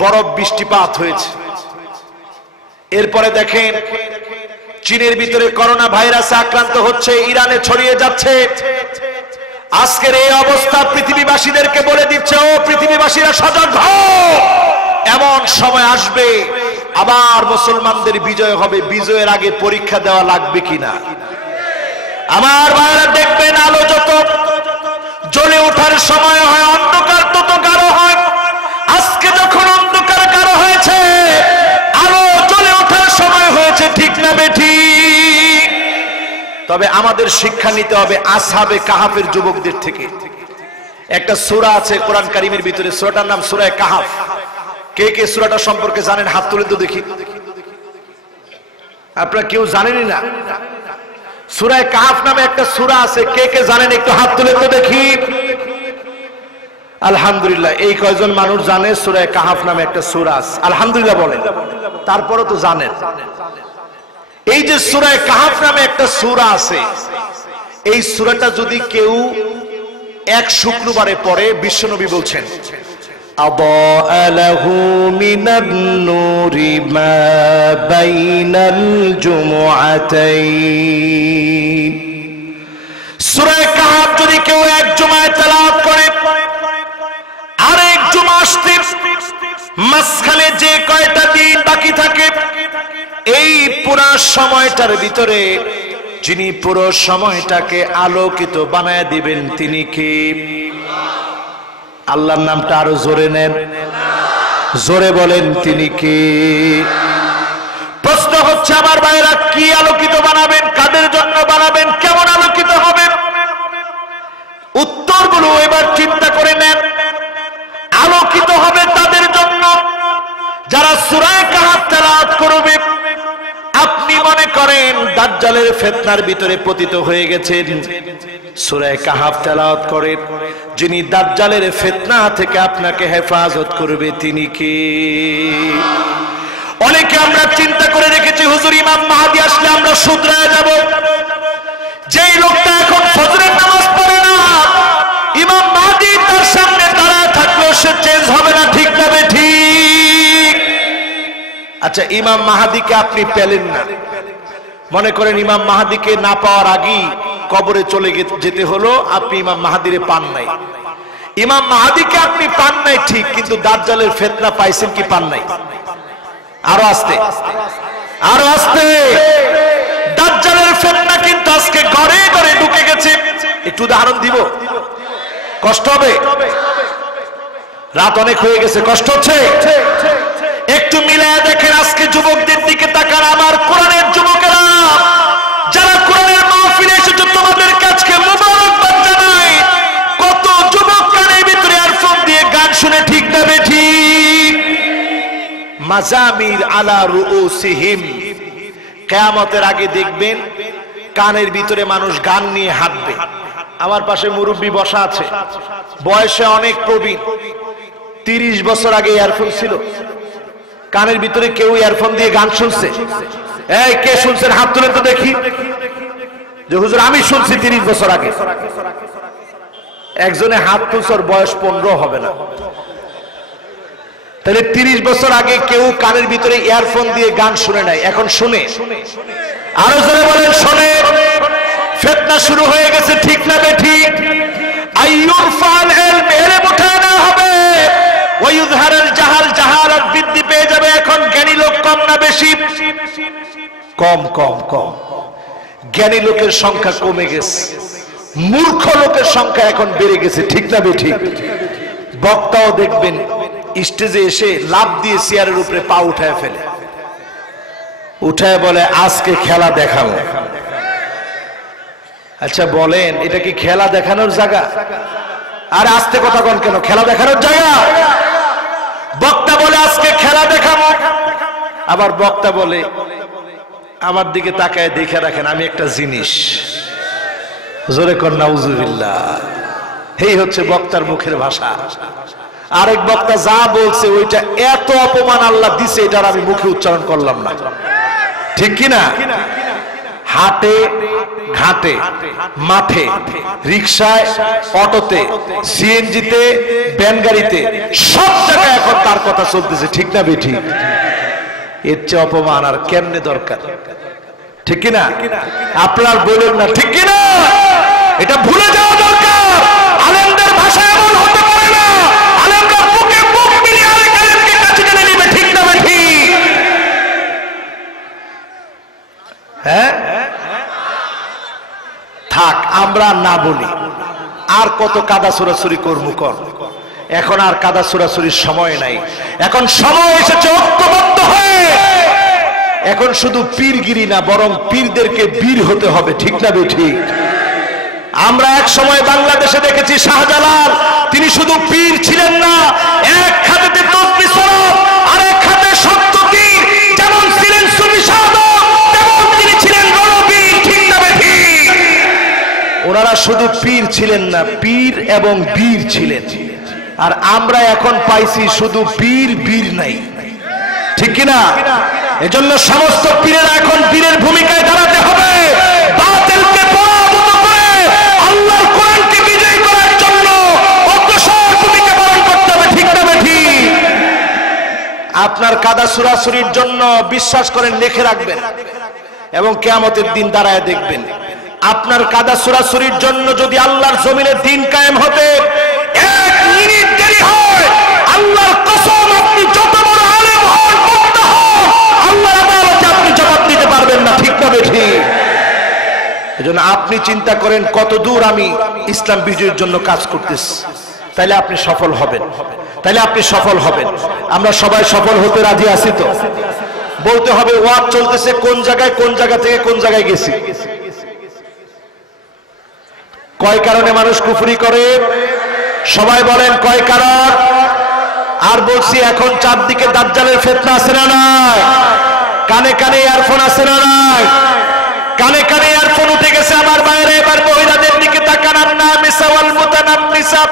বরফ বৃষ্টিপাত হয়েছে। এরপরে দেখেন চীনের ভিতরে করোনা ভাইরাসে আক্রান্ত হচ্ছে, ইরানে ছড়িয়ে যাচ্ছে। আজকের এই অবস্থা পৃথিবীবাসীদেরকে বলে দিচ্ছে, ও পৃথিবীবাসীরা সজাগ হও, এমন সময় আসবে আবার মুসলমানদের বিজয় হবে। বিজয়ের আগে পরীক্ষা দেওয়া লাগবে কিনা? আমার ভাইরা দেখবেন, আলো যত জ্বলে ওঠার সময় হয়, অন্ধকার তত গাঢ় হয়। আজকে যখন অন্ধকার গাঢ় হয়েছে, আলো জ্বলে ওঠার সময় হয়েছে, ঠিক না বেঠিক? তবে আমাদের শিক্ষা নিতে হবে আসহাবে কাহাফের যুবকদের থেকে। একটা সূরা আছে কোরআন কারীমের ভিতরে, সূরাটার নাম সূরা কাহাফ। কে কে সূরাটা সম্পর্কে জানেন? হাত তুলে তো দেখি। আপনারা কেউ জানেনই না? সূরা কাহাফ নামে একটা সূরা আছে, কে কে জানেন? একটু হাত তুলে তো দেখি। আলহামদুলিল্লাহ, এই কয়জন মানুষ জানে সূরা কাহাফ নামে একটা সূরা আছে? আলহামদুলিল্লাহ বলেন। তারপরে তো জানেন এই যে সূরা কাহাফ নামে একটা সূরা আছে, এই সূরাটা যদি কেউ এক শুক্রবারে পড়ে, বিশ্বনবী বলছেন أضاء له من النور ما بين الجمعتين সূরা কাহফ যদি কেউ এক জুমায় তেলাওয়াত করে, আরেক জুমা আসতে মাঝখানে যে কয়টা দিন বাকি থাকে, এই পুরো সময়টার ভিতরে যিনি পুরো সময়টাকে আলোকিত বানায় দিবেন তিনি কে? আল্লাহর নামটা আরো জোরে নেন, জোরে বলেন তিনি কে? প্রশ্ন হচ্ছে আমার ভাইরা, কি আলোকিত বানাবেন, কাদের জন্য বানাবেন, কেমন আলোকিত হবে? উত্তরগুলো এবার চিন্তা করে নেন। আলোকিত হবে তাদের জন্য যারা সূরা কাহফ তেলাওয়াত করবে। আপনি মনে করেন দাজ্জালের ফিতনার ভিতরে পতিত হয়ে গেছেন, সূরা কাহফ তেলাওয়াত করে যিনি দাজ্জালের ফিতনা থেকে আপনাকে হেফাজত করবে তিনি কে? অনেকে আমরা চিন্তা করে রেখেছি হুজুর ইমাম মাহদী আসলে আমরা শুধরায় যাব। যেই লোকটা এখন ফজরের নামাজ পড়ে না, ইমাম মাহদী তার সামনে দাঁড়ায় থাকলেও সে চেঞ্জ হবে না, ঠিক না ঠিক? আচ্ছা, ইমাম মাহদীকে আপনি পেলেন না, মনে করেন ইমাম মাহদীকে না পাওয়ার আগেই কবরে চলে যেতে হলো, আপনি ইমাম মাহদীরে পান নাই। ইমাম মাহদীকে আপনি পান নাই ঠিক, কিন্তু দাজ্জালের ফিতনা পাইছেন কি পান নাই? আরো আস্তে, আরো আস্তে। দাজ্জালের ফিতনা কিন্তু আজকে ঘরে ঘরে ঢুকে গেছে। একটু উদাহরণ দিব, কষ্ট হবে? রাত অনেক হয়ে গেছে, কষ্ট হচ্ছে? একটু মিলায় দেখেন, আজকে যুবকদের দিকে তাকান। আমার কোরআনের যুবকেরা যারা কোরআনের মাহফিলে এসেছে, তোমাদের কাছে মোবারকবাদ জানাই। কত যুবক কানের ভিতরে ইয়ারফোন দিয়ে গান শুনে, ঠিক না ঠিক? মাজামির আলা রুউসিহিম, কিয়ামতের আগে দেখবেন কানের ভিতরে মানুষ গান নিয়ে হাঁটবে। আমার পাশে মুরব্বী বসা আছে, বয়সে অনেক প্রবীণ, 30 বছর আগে ইয়ারফোন ছিল, কানের ভিতরে কেউ ইয়ারফোন দিয়ে গান শুনছে? এই কে শুনছেন হাত তুলেন তো দেখি। যে হুজুর আমি শুনছি 30 বছর আগে। একজনে হাত তুলছর বয়স 15 হবে না। তাহলে 30 বছর আগে কেউ কানের ভিতরে ইয়ারফোন দিয়ে গান শুনে নাই, এখন শুনে? আরো জোরে বলেন শুনে। ফিতনা শুরু হয়ে গেছে, ঠিক না ঠিক? আইয়ুরফাল ইলম, ইলম উঠানো হবে, ওয়ায়ুযহারুল জাহাল, জাহালাত বৃদ্ধি পেয়ে যাবে। এখন জ্ঞানী লোক কম না বেশি? কম কম কম। জ্ঞানী লোকের সংখ্যা কমে গেছে, মূর্খ লোকের সংখ্যা এখন বেড়ে গেছে, ঠিক না ঠিক? বক্তাও দেখবেন স্টেজে এসে লাফ দিয়ে চেয়ারের উপরে পা উঠায় ফেলে, উঠায় বলে আজকে খেলা দেখাবো। আচ্ছা বলেন, এটা কি খেলা দেখানোর জায়গা? আর আস্তে কথা কোন কেন, খেলা দেখানোর জায়গা? বক্তা বলে আজকে খেলা দেখাবো, আবার বক্তা বলে আমার দিকে তাকায় দেখে রাখেন আমি একটা জিনিস। জোরে কর নাউজুবিল্লাহ। এই হচ্ছে বক্তার মুখের ভাষা। আরেক বক্তা যা বলছে ওইটা এত অপমান আল্লাহ দিছে, এটার আমি মুখে উচ্চারণ করলাম না, ঠিক কিনা? হাটে ঘাটে মাঠে রিকশায় অটোতে সিএনজিতে ভ্যান গাড়িতে সব জায়গায় এখন তার কথা চলতেছে, ঠিক না বেঠিক? এর চেয়ে অপমান আর কেমনে দরকার, ঠিক কিনা? আপনার বলেন না, ঠিক কিনা? এটা ভুলে যাওয়া দরকার। আলেমদের ভাষা এমন হতে পারে না, আলেমরা মুখে মুখ মিলিয়ে আরেক আলেমকে কাছে টেনে নেবে, ঠিক না বেঠিক? হ্যাঁ, থাক আমরা না বলি। আর কত কাদা ছোড়াছুরি করবো কর, এখন আর কাদা ছোড়াছুরির সময় নাই। এখন সময় এসেছে ঐক্যবদ্ধ হয়ে। এখন শুধু পীরগিরি না, বরং পীরদেরকে বীর হতে হবে, ঠিক না বেঠিক? আমরা এক সময় বাংলাদেশে দেখেছি শাহজালাল, তিনি শুধু পীর ছিলেন না, এক হাতে তসবিহ সরাব, আরেক হাতে সত্য তীর। যেমন ছিলেন সুফি সাধক, তেমন তিনি ছিলেন রণবীর, ঠিক না বেঠিক? ওনারা শুধু পীর ছিলেন না, পীর এবং বীর ছিলেন। আর আমরা এখন পাইছি শুধু পীর, বীর নাই, ঠিক কিনা? এজন্য সমস্ত পীরেরা এখন বীরের ভূমিকায় দাঁড়াতে হবে। বাতিলকে পরাভূত করে আপনার কাদা সুরাসুরির জন্য বিশ্বাস করেন লিখে রাখবেন এবং কিয়ামতের দিন দাঁড়ায় দেখবেন আপনার কাদা সুরাসুরির জন্য যদি আল্লাহর জমিনে দিন কায়েম হতে 1 মিনিট দেরি হয়, আল্লাহর কসম আপনি যত বড় আলেম হন, বক্তা হন, আল্লাহর আদালতে আপনি জবাব দিতে পারবেন না। ঠিক না বেঠিক? এজন্য আপনি চিন্তা করেন কত দূর আমি ইসলাম বিজয়ের জন্য কাজ করতেছি, তাইলে আপনি সফল হবেন, তাইলে আপনি সফল হবেন। আমরা সবাই সফল হতে রাজি আছি তো? বলতে হবে ওয়াজ চলতেছে কোন জায়গায়, কোন জায়গা থেকে কোন জায়গায় গেছি। কয় কারণে মানুষ কুফরি করে? সবাই বলেন কয় কারণ? আর বলছি এখন চারদিকে দাজ্জালের ফিতনা আছে না নাই? কানে কানে ইয়ারফোন আছে না নাই? কানে কানে ইয়ারফোন উঠে গেছে আমার বাইরে। এবার মহিলাদের দিকে তাকান, আন্নামিসা ওয়াল মুতানাম্মিসা।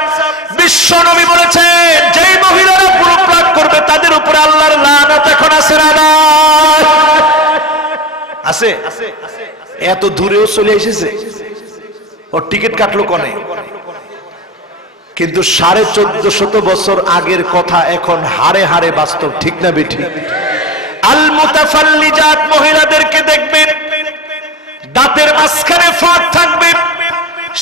বিশ্ব নবী বলেছেন যেই মহিলারা পুরুপ্রাগ করবে তাদের উপরে আল্লাহর লানত এখন আছে না নাই? আছে। এত দূরেও চলে এসেছে, ওর টিকিট কাটলো কোনে? কিন্তু 1450 বছর আগের কথা এখন হাড়ে হাড়ে বাস্তব। ঠিক না বেঠিক? আল মুতাফাল্লিজাত, মহিলাদেরকে দেখবেন দাঁতের মাঝখানে ফাঁক থাকবে,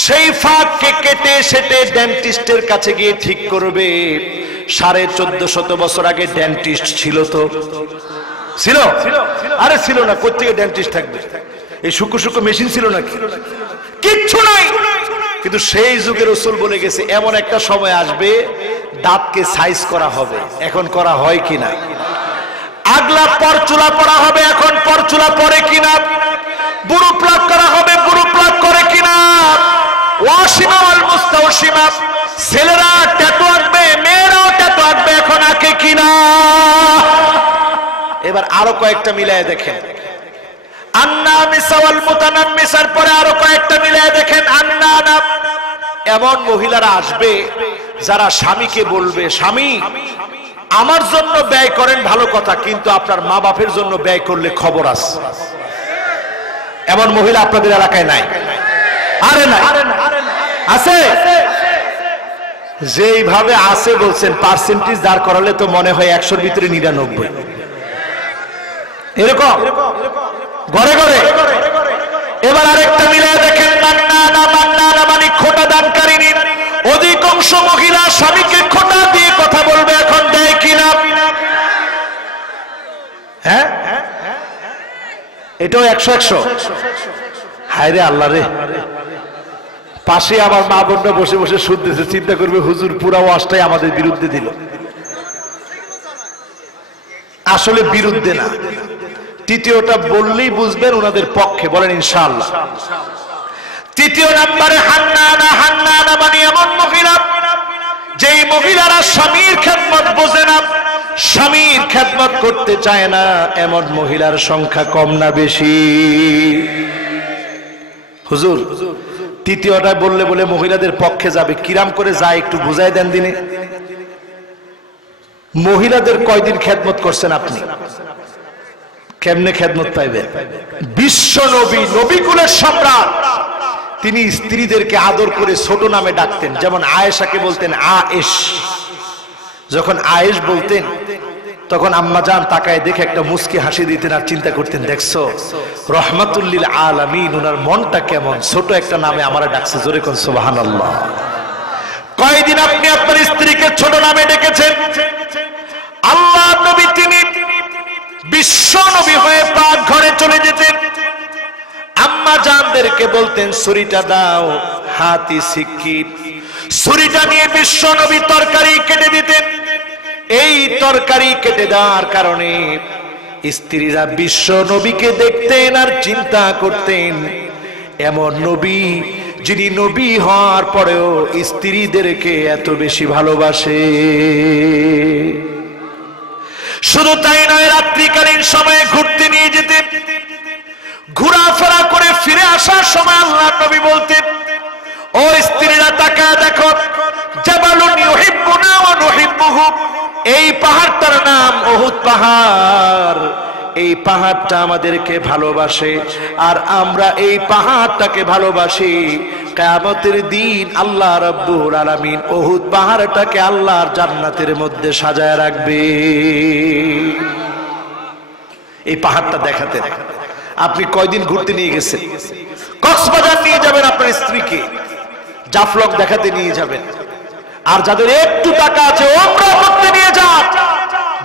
সেই ফাঁককে কেটে সেটে ডেন্টিস্টের কাছে গিয়ে ঠিক করবে। 1450 বছর আগে ডেন্টিস্ট ছিল তো? ছিল? আরে ছিল না, কোত্থেকে ডেন্টিস্ট থাকবে? এই শুকু শুকু মেশিন ছিল নাকি? কিচ্ছু নাই। কিন্তু সেই যুগে রাসূল বলে গেছে এমন একটা সময় আসবে দাঁতকে সাইজ করা হবে। এখন করা হয় কিনা? আগলা পরচুলা পরা হবে, এখন পরচুলা পরে কিনা? বুড়ো প্লাগ করা হবে, বুড়ো প্লাগ করে কিনা? ওয়াসিমা ওয়াল মুস্তাওসিমা, ছেলেরা ট্যাটু আঁকবে, মেয়েরাও ট্যাটু আঁকবে, এখন আঁকে কিনা? এবার আরো কয়েকটা মিলায় দেখেন, আন্নামিসা ওয়াল মুতানাম্মিসার পরে আরো কয়েকটা মিলায় দেখেন, আন্নানা। এমন মহিলারা আসবে যারা স্বামীকে বলবে, স্বামী আমার জন্য ব্যয় করেন ভালো কথা, কিন্তু আপনার মা বাপের জন্য ব্যয় করলে খবর আছে। এমন মহিলা আপনাদের এলাকায় নাই? আরে নাই, আছে। যেইভাবে আছে বলছেন পার্সেন্টেজ দাঁড় করালে তো মনে হয় 100-র ভিতরে 99 এরকম ঘরে ঘরে। এবার আরেকটা মিলায় দেখেন, মান্নানা। মান্নানা মানে খোটা দানকারিনী। অধিকাংশ মহিলা স্বামীকে খোটা দিয়ে কথা বলবে, এখন দেয় কিনা? হ্যাঁ, এটাও 100-100। হায় রে আল্লাহ রে, পাশে আমার মা বোনরা বসে বসে শুনতেছে, চিন্তা করবে হুজুর পুরা ওয়াজটাই আমাদের বিরুদ্ধে দিল। আসলে বিরুদ্ধে না, তৃতীয়টা বললেই বুঝবেন ওনাদের পক্ষে। বলেন ইনশাআল্লাহ। তৃতীয় নম্বরে হান্নানা। হান্নানা মানে এমন মহিলা যেই মহিলারা স্বামীর খেদমত বোঝে না, স্বামীর খেদমত করতে চায় না, এমন মহিলার সংখ্যা কম না বেশি? হুজুর তৃতীয়টা বললে বলে মহিলাদের পক্ষে যাবে, কিরাম করে যায় একটু বুঝাই দেন দিনে। মহিলাদের কয়দিন খেদমত করছেন আপনি? কেমনে খেদমত পাইবেন? বিশ্ব নবী, নবীকুলের সম্রাট, তিনি স্ত্রীদেরকে আদর করে ছোট নামে ডাকতেন। যেমন আয়েশাকে বলতেন আয়েশ। যখন আয়েশ বলতেন তখন আম্মা জান তাকায় দেখে একটা মুস্কি হাসি দিতেন আর চিন্তা করতেন, দেখছো রহমাতুল্লিল আলামিন, ওনার মনটা কেমন, ছোট একটা নামে আমরা ডাকছে। জোরে কোন সুবহানাল্লাহ। কয়দিন আপনি আপনার স্ত্রীকে ছোট নামে ডেকেছেন? আল্লাহ নবী তিনি বিশ্ব নবী হয়ে পাক ঘরে চলে যেতেন, আম্মা জানদেরকে বলতেন ছুরিটা দাও, হাতি সিকিট। ছুরিটা নিয়ে বিশ্ব নবী তরকারি কেটে দিতেন। এই তরকারি কেটে দেওয়ার কারণে স্ত্রীরা বিশ্ব নবীকে দেখতেন আর চিন্তা করতেন, এমন নবী যিনি নবী হওয়ার পরেও স্ত্রীদেরকে এত বেশি ভালোবাসে। শুধু তাই নয়, রাত্রিকালীন সময়ে ঘুরতে নিয়ে যেতেন। ঘোরাফেরা করে ফিরে আসার সময় আল্লাহ নবী বলতেন, ও স্ত্রীরা তাকায় দেখো, জাবালুন ইউহিব্বুনা ওয়া নুহিব্বুহু। এই পাহাড়টার নাম উহুদ পাহাড়। এই পাহাড়টা আমাদেরকে ভালোবাসে আর আমরা এই পাহাড়টাকে ভালোবাসি। কিয়ামতের দিন আল্লাহ রাব্বুল আলামিন উহুদ পাহাড়টাকে আল্লাহর জান্নাতের মধ্যে সাজায় রাখবে। এই পাহাড়টা দেখাতে আপনি কয়দিন ঘুরতে নিয়ে গেছেন? কক্সবাজার নিয়ে যাবেন আপনার স্ত্রীকে, জাফলক দেখাতে নিয়ে যাবেন। আর যাদের একটু টাকা আছে ওমরা করতে নিয়ে যান,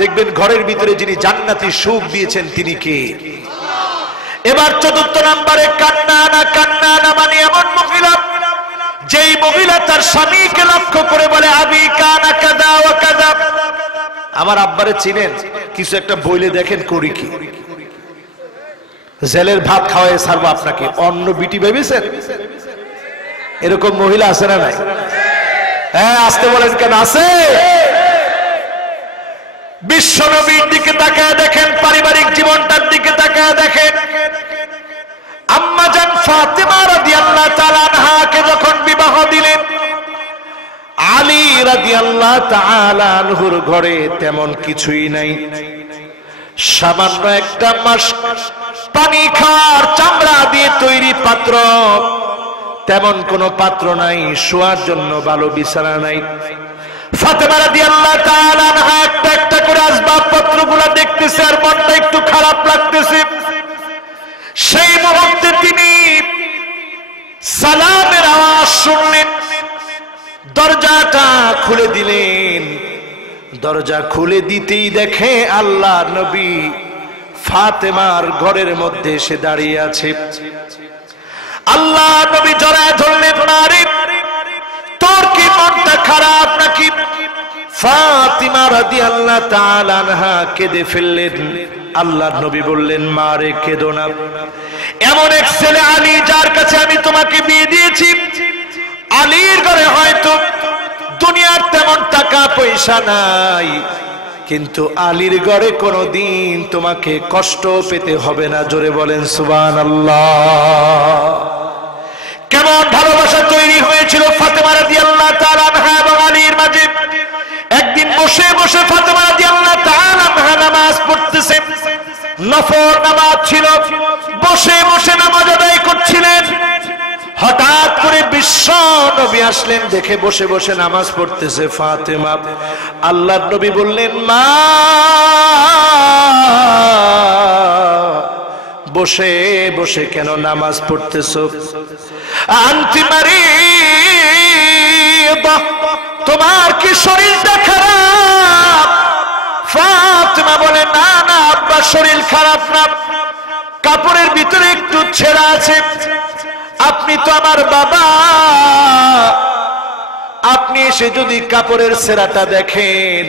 দেখবেন ঘরের ভিতরে যিনি জান্নাতি সুখ দিয়েছেন তিনি কে? এবার চতুর্থ নম্বরে কান্নানা মানে এমন মহিলা, যেই মহিলা তার স্বামীকে লক্ষ্য করে বলে আবি কানা কাদা ওয়া কাদা। আমার আব্বারে চিনেন? কিছু একটা বইলে দেখেন করি কি, জেলের ভাত খাওয়ায় ছাড়বো আপনাকে, অন্য বিটি ভেবেছেন? এরকম মহিলা আছে না নাই? হ্যাঁ, আসতে বলেন কেন? আছে। বিশ্বনবীর দিকে তাকায় দেখেন, পারিবারিক জীবনটার দিকে তাকায় দেখেন। আম্মা জান ফাতেমা রাদিয়াল্লাহু তাআলা আনহাকে যখন বিবাহ দিলেন, আলী রাদিয়াল্লাহু তাআলা আনহুর ঘরে তেমন কিছুই নাই। সামান্য একটা মাস পানি খাওয়ার চামড়া দিয়ে তৈরি পাত্র, তেমন কোনো পাত্র নাই, শোয়ার জন্য ভালো বিছানা নাই। ফাতেমা রাদিয়াল্লাহু তাআলা আনহা একটা একটা করে আসবাবপত্রগুলো দেখতেছে আর মনটা একটু খারাপ লাগতেছে। সেই মুহূর্তে তিনি সালামের আওয়াজ শুনলেন, দরজাটা খুলে দিলেন। দরজা খুলে দিতেই দেখে আল্লাহ নবী ফাতেমার ঘরের মধ্যে এসে দাঁড়িয়ে আছে। আল্লাহ নবী জড়ায় ধরলেন, নারী তোর কি মনটা খারাপ নাকি? ফাতিমা রাদিয়াল্লাহু তাআলা আনহা কেঁদে ফেললেন। আল্লাহ নবী বললেন, মা রে কেঁদো না, এমন এক ছেলে আলী যার কাছে আমি তোমাকে বিয়ে দিয়েছি, আলীর ঘরে হয়তো দুনিয়ার তেমন টাকা পয়সা নাই, কিন্তু আলীর ঘরে কোনোদিন তোমাকে কষ্ট পেতে হবে না। জোরে বলেন সুবহানাল্লাহ। কেমন ভালোবাসা তৈরি হয়েছিল ফাতেমা রাদিয়াল্লাহু তাআলা আনহা এবং আলীর মাঝে। একদিন বসে বসে ফাতেমা রাদিয়াল্লাহু তাআলা আনহা নামাজ পড়তেছেন, নফল নামাজ ছিল, বসে বসে নামাজ আদায় করছিলেন। হঠাৎ করে বিশ্ব নবী আসলেন, দেখে বসে বসে নামাজ পড়তেছে ফাতেমা। আল্লাহর নবী বললেন, মা বসে বসে কেন নামাজ পড়তেছো? আনতি মারিদা, তোমার কি শরীরটা খারাপ? ফাতেমা বলে, না না আব্বা, শরীর খারাপ না, কাপড়ের ভিতরে একটু ছেঁড়া আছে। আপনি তো আমার বাবা, আপনি এসে যদি কাপড়ের ছেঁড়াটা দেখেন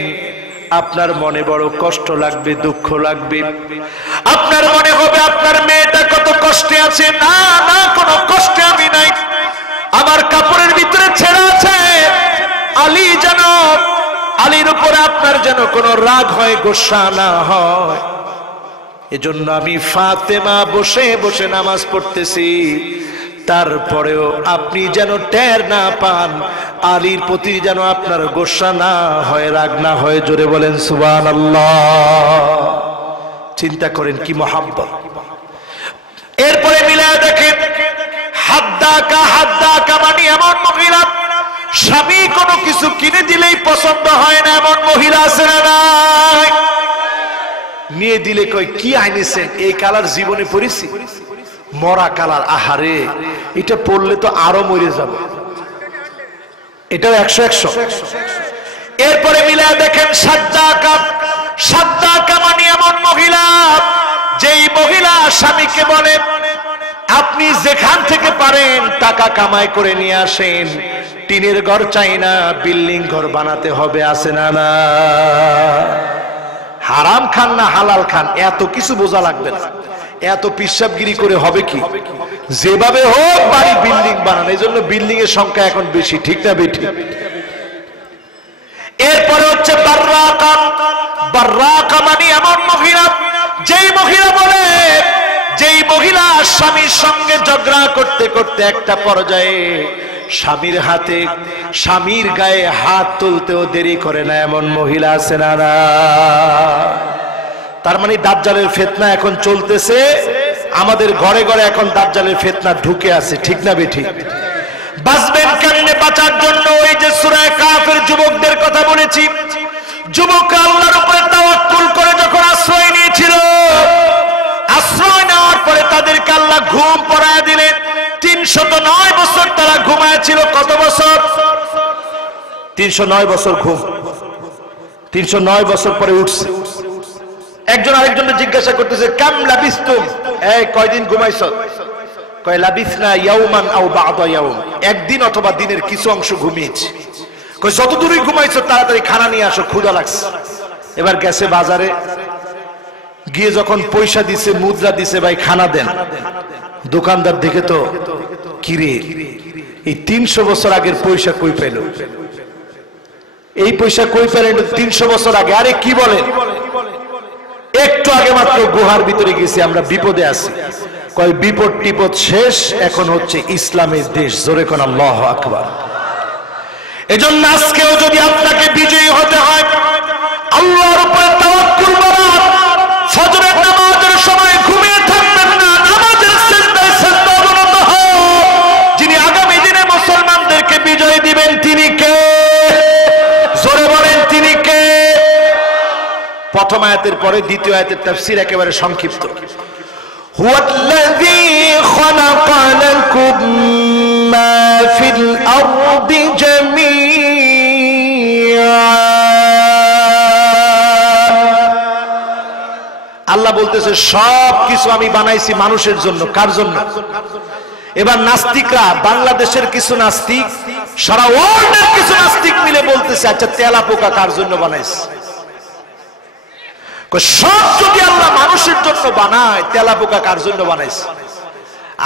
আপনার মনে বড় কষ্ট লাগবে, দুঃখ লাগবে। আপনার মনে হবে আপনার মেয়েটা কত কষ্টে আছে। না না, কোনো কষ্টে আমি নাই, আমার কাপড়ের ভিতরে ছেঁড়া আছে। আলী যেন, আলীর উপরে আপনার যেন কোনো রাগ হয়, গোসা না হয়। এজন্য আমি ফাতেমা বসে বসে নামাজ পড়তেছি, তারপরেও আপনি যেন টের না পান, আলীর প্রতি যেন আপনার গোসা না হয়, রাগ না হয়। জোরে বলেন সুবহানাল্লাহ। চিন্তা করেন কি মহাব্বত। এরপরে মিলায় দেখেন, হাদ্দাকা মানে এমন মহিলা, স্বামী কোনো কিছু কিনে দিলেই পছন্দ হয় না, এমন মহিলা আছে না নাই? নিয়ে দিলে কই কি আইনেছেন, এই কালার জীবনে পড়েছি, মরা কালার, আহারে এটা পড়লে তো আরো মরে যাবে, এটাও 100-100। এরপরে মিলা দেখেন সাদ্দাকা মানে এমন মহিলা, যেই মহিলা স্বামীকে বলে আপনি যেখান থেকে পারেন টাকা কামাই করে নিয়ে আসেন, টিনের ঘর চাই না, বিল্ডিং ঘর বানাতে হবে, আছে না না? হারাম খান না হালাল খান এত কিছু বোঝা লাগবে না, এত পিশাবগিরি করে হবে কি? যেভাবে হোক বাড়ি বিল্ডিং বানান। এই জন্য বিল্ডিং এর সংখ্যা এখন বেশি, ঠিক না বেঠি? এরপরে হচ্ছে বাররাকা মানে এমন মহিলা, যেই মহিলা বলে, যেই মহিলা স্বামীর সঙ্গে ঝগড়া করতে করতে একটা পর্যায়ে স্বামীর হাতে, স্বামীর গায়ে হাত তুলতেও দেরি করে না, এমন মহিলা আছে না? তার মানে দাজ্জালের ফিতনা এখন চলতেছে, আমাদের ঘরে ঘরে এখন দাজ্জালের ফিতনা ঢুকে আছে, ঠিক না বেঠিক? বাঁচবেন কেমনে? বাঁচার জন্য ওই যে সূরা কাফের যুবকদের কথা বলেছি, যুবকরা আল্লাহর উপরে তাওয়াক্কুল করে যখন আশ্রয় নিয়েছিল, আশ্রয় নেওয়ার পরে তাদেরকে আল্লাহ ঘুম পড়ায় দিলেন। 309 বছর তারা ঘুমায় ছিল। কত বছর? 309 বছর ঘুম। 309 বছর পরে উঠছে। একজন আরেকজনকে জিজ্ঞাসা করতেছে, কাম লাবিস্তুম, এই কয়দিন ঘুমাইছো? কয় লাবিসনা ইয়াওমান আও বা'দা ইয়াওম, একদিন অথবা দিনের কিছু অংশ ঘুমিয়েছি। কয় যত দূরই ঘুমাইছো তাড়াতাড়ি খানা নিয়ে আসো, ক্ষুধা লাগছে। এবার গেছে বাজারে, গিয়ে যখন পয়সা দিছে, মুদ্রা দিছে, ভাই খানা দেন। দোকানদার দেখে তো কিরে, এই 300 বছর আগের পয়সা কই পেল? এই পয়সা কই পেলেন 300 বছর আগে? আরে কি বলেন, একটু আগে মাত্র গুহার ভিতরে গেছি, আমরা বিপদে আছি। কয় বিপদ টিপদ শেষ, এখন হচ্ছে ইসলামের দেশ। জোরে কোন আল্লাহু আকবার। এজন্য আজকেও যদি আপনাকে বিজয়ী হতে হয়, আল্লাহর উপরে তাওয়াক্কুল করার, ফজরের নামাজের সময় ঘুমিয়ে থাকবেন না, নামাজের সিজদায় সিজদা অবনত হও। যিনি আগামী দিনে মুসলমানদেরকে বিজয় দিবেন তিনি কে? জোরে বলেন তিনি কে? প্রথম আয়াতের পরে দ্বিতীয় আয়াতের তাফসীর একেবারে সংক্ষিপ্ত। হুয়াল্লাযী খালাকা লাকুম মা ফিল আরদি জামিআ। আল্লাহ বলতেছে সব কিছু আমি বানাইছি মানুষের জন্য। কার জন্য? এবার নাস্তিকরা, বাংলাদেশের কিছু নাস্তিক, সারা ওয়ার্ল্ডের কিছু নাস্তিক মিলে বলতেছে, আচ্ছা তেলা পোকা কার জন্য বানাইছে? সব যদি আল্লাহ মানুষের জন্য বানায়, তেলা পোকা কার জন্য বানাইছে?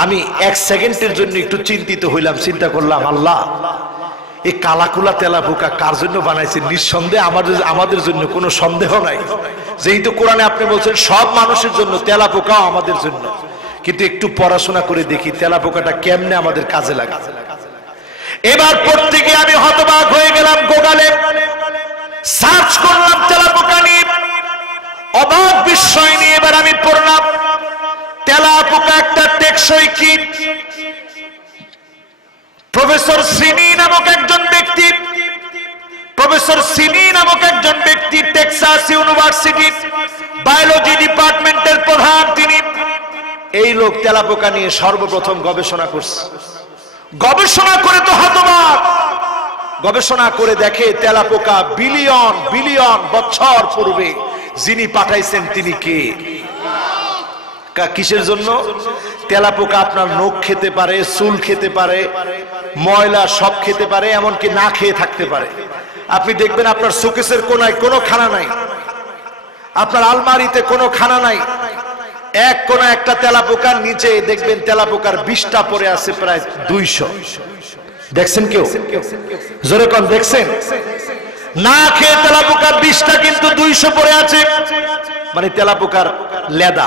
আমি এক সেকেন্ডের জন্য একটু চিন্তিত হইলাম, চিন্তা করলাম, আল্লাহ এই কালাকুলা তেলা পোকা কার জন্য বানাইছে? নিঃসন্দেহে আমাদের জন্য, কোনো সন্দেহ নাই। যেহেতু কোরআনে আপনি বলছেন সব মানুষের জন্য, তেলা পোকাও আমাদের জন্য। কিন্তু একটু পড়াশোনা করে দেখি তেলা পোকাটা কেমনে আমাদের কাজে লাগে। এবার পড়তে গিয়ে আমি হতবাক হয়ে গেলাম, গুগলে সার্চ করলাম তেলা পোকা নিয়ে, অবাক বিস্ময় নিয়ে এবার আমি পড়লাম তেলা পোকা একটা টেকসই কীট। প্রফেসর সিনি নামক একজন ব্যক্তি, টেক্সাস ইউনিভার্সিটি বায়োলজি ডিপার্টমেন্টের প্রধান তিনি। এই লোক তেলা পোকা নিয়ে সর্বপ্রথম গবেষণা করছে। গবেষণা করে তো হতবাক, গবেষণা করে দেখে তেলা পোকা বিলিয়ন বিলিয়ন বছর পূর্বে যিনি পাঠাইছেন তিনি কে? কিসের জন্য? তেলা পোকা আপনার নখ খেতে পারে, চুল খেতে পারে, ময়লা সব খেতে পারে, এমনকি না খেয়ে থাকতে পারে। আপনি দেখবেন আপনার শোকেসের কোনায় কোনো খানা নাই, আপনার আলমারিতে কোনো খানা নাই, এক কোনা একটা তেলা পোকার নিচে দেখবেন তেলা পোকার 20টা পড়ে আছে, প্রায় 200। দেখছেন কেউ? জোরে কোন দেখছেন? না খেয়ে তেলা পোকার 20টা, কিন্তু 200 পড়ে আছে। মানে তেলা পোকার লেদা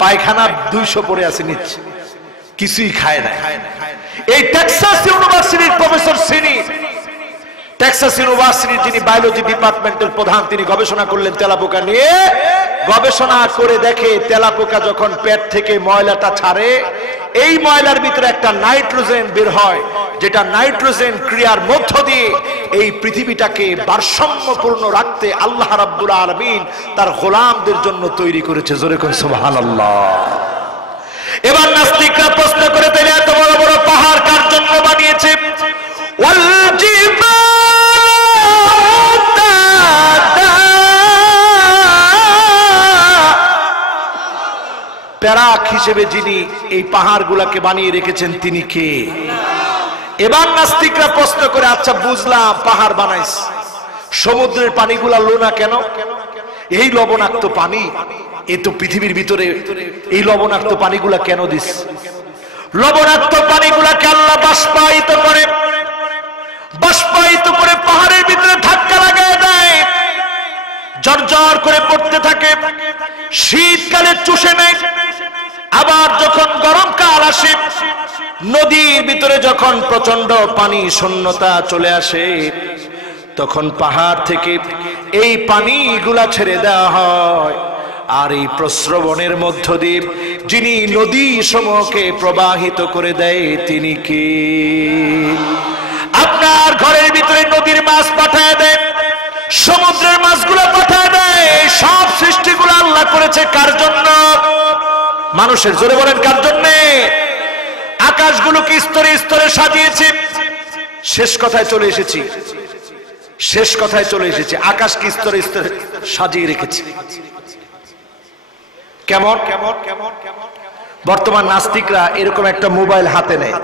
পায়খানা 200 পড়ে আছে নিচে, কিছুই খায় না। এই টেক্সাস ইউনিভার্সিটির প্রফেসর সিনি, টেক্সাস ইউনিভার্সিটির যিনি বায়োলজি ডিপার্টমেন্টের প্রধান, তিনি গবেষণা করলেন তেলা পোকা নিয়ে। গবেষণা করে দেখে তেলা পোকা যখন পেট থেকে ময়লাটা ছাড়ে, এই ময়লার ভিতরে একটা নাইট্রোজেন বের হয়, যেটা নাইট্রোজেন ক্রিয়ার মধ্য দিয়ে এই পৃথিবীটাকে ভারসাম্যপূর্ণ রাখতে আল্লাহ রাব্বুল আলামিন তার গোলামদের জন্য তৈরি করেছে। জোরে কোন সুবহানাল্লাহ। এবার নাস্তিকরা প্রশ্ন করে, তাহলে এত বড় বড় পাহাড় কার জন্য বানিয়েছে? ওয়াল প্যারাক হিসেবে যিনি এই পাহাড়গুলাকে বানিয়ে রেখেছেন তিনি কে? এবার নাস্তিকরা প্রশ্ন করে, আচ্ছা বুঝলাম পাহাড় বানাইছে, সমুদ্রের পানিগুলা লোনা কেন? এই লবণাক্ত পানি, এ তো পৃথিবীর ভিতরে, এই লবণাক্ত পানিগুলা কেন দিস? লবণাক্ত পানিগুলাকে আল্লাহ বাষ্পায়িত করে পাহাড়ের ভিতরে ধাক্কা লাগায় দেয়, ঝরঝর করে পড়তে থাকে, শীতকালে চুষে নেয়। আবার যখন গরমকাল আসে, নদীর ভিতরে যখন প্রচন্ড পানি শূন্যতা চলে আসে, তখন পাহাড় থেকে এই পানিগুলা ছেড়ে দেওয়া হয়। আর এই প্রস্রবণের মধ্য দিয়ে যিনি নদী সমূহকে প্রবাহিত করে দেয় তিনি কে? আপনার ঘরের ভিতরে নদীর মাছ পাঠায় দেয়, সমুদ্রের মাছগুলো পাঠায় দেয়। সব সৃষ্টিগুলো আল্লাহ করেছে কার জন্য? মানুষের। জোরে বলেন কার জন্য? আকাশগুলোকে স্তরে স্তরে সাজিয়েছে। শেষ কথায় চলে এসেছি, শেষ কথায় চলে এসেছি। আকাশকে স্তরে স্তরে সাজিয়ে রেখেছে। কেমন? বর্তমান নাস্তিকরা এরকম একটা মোবাইল হাতে নেয়।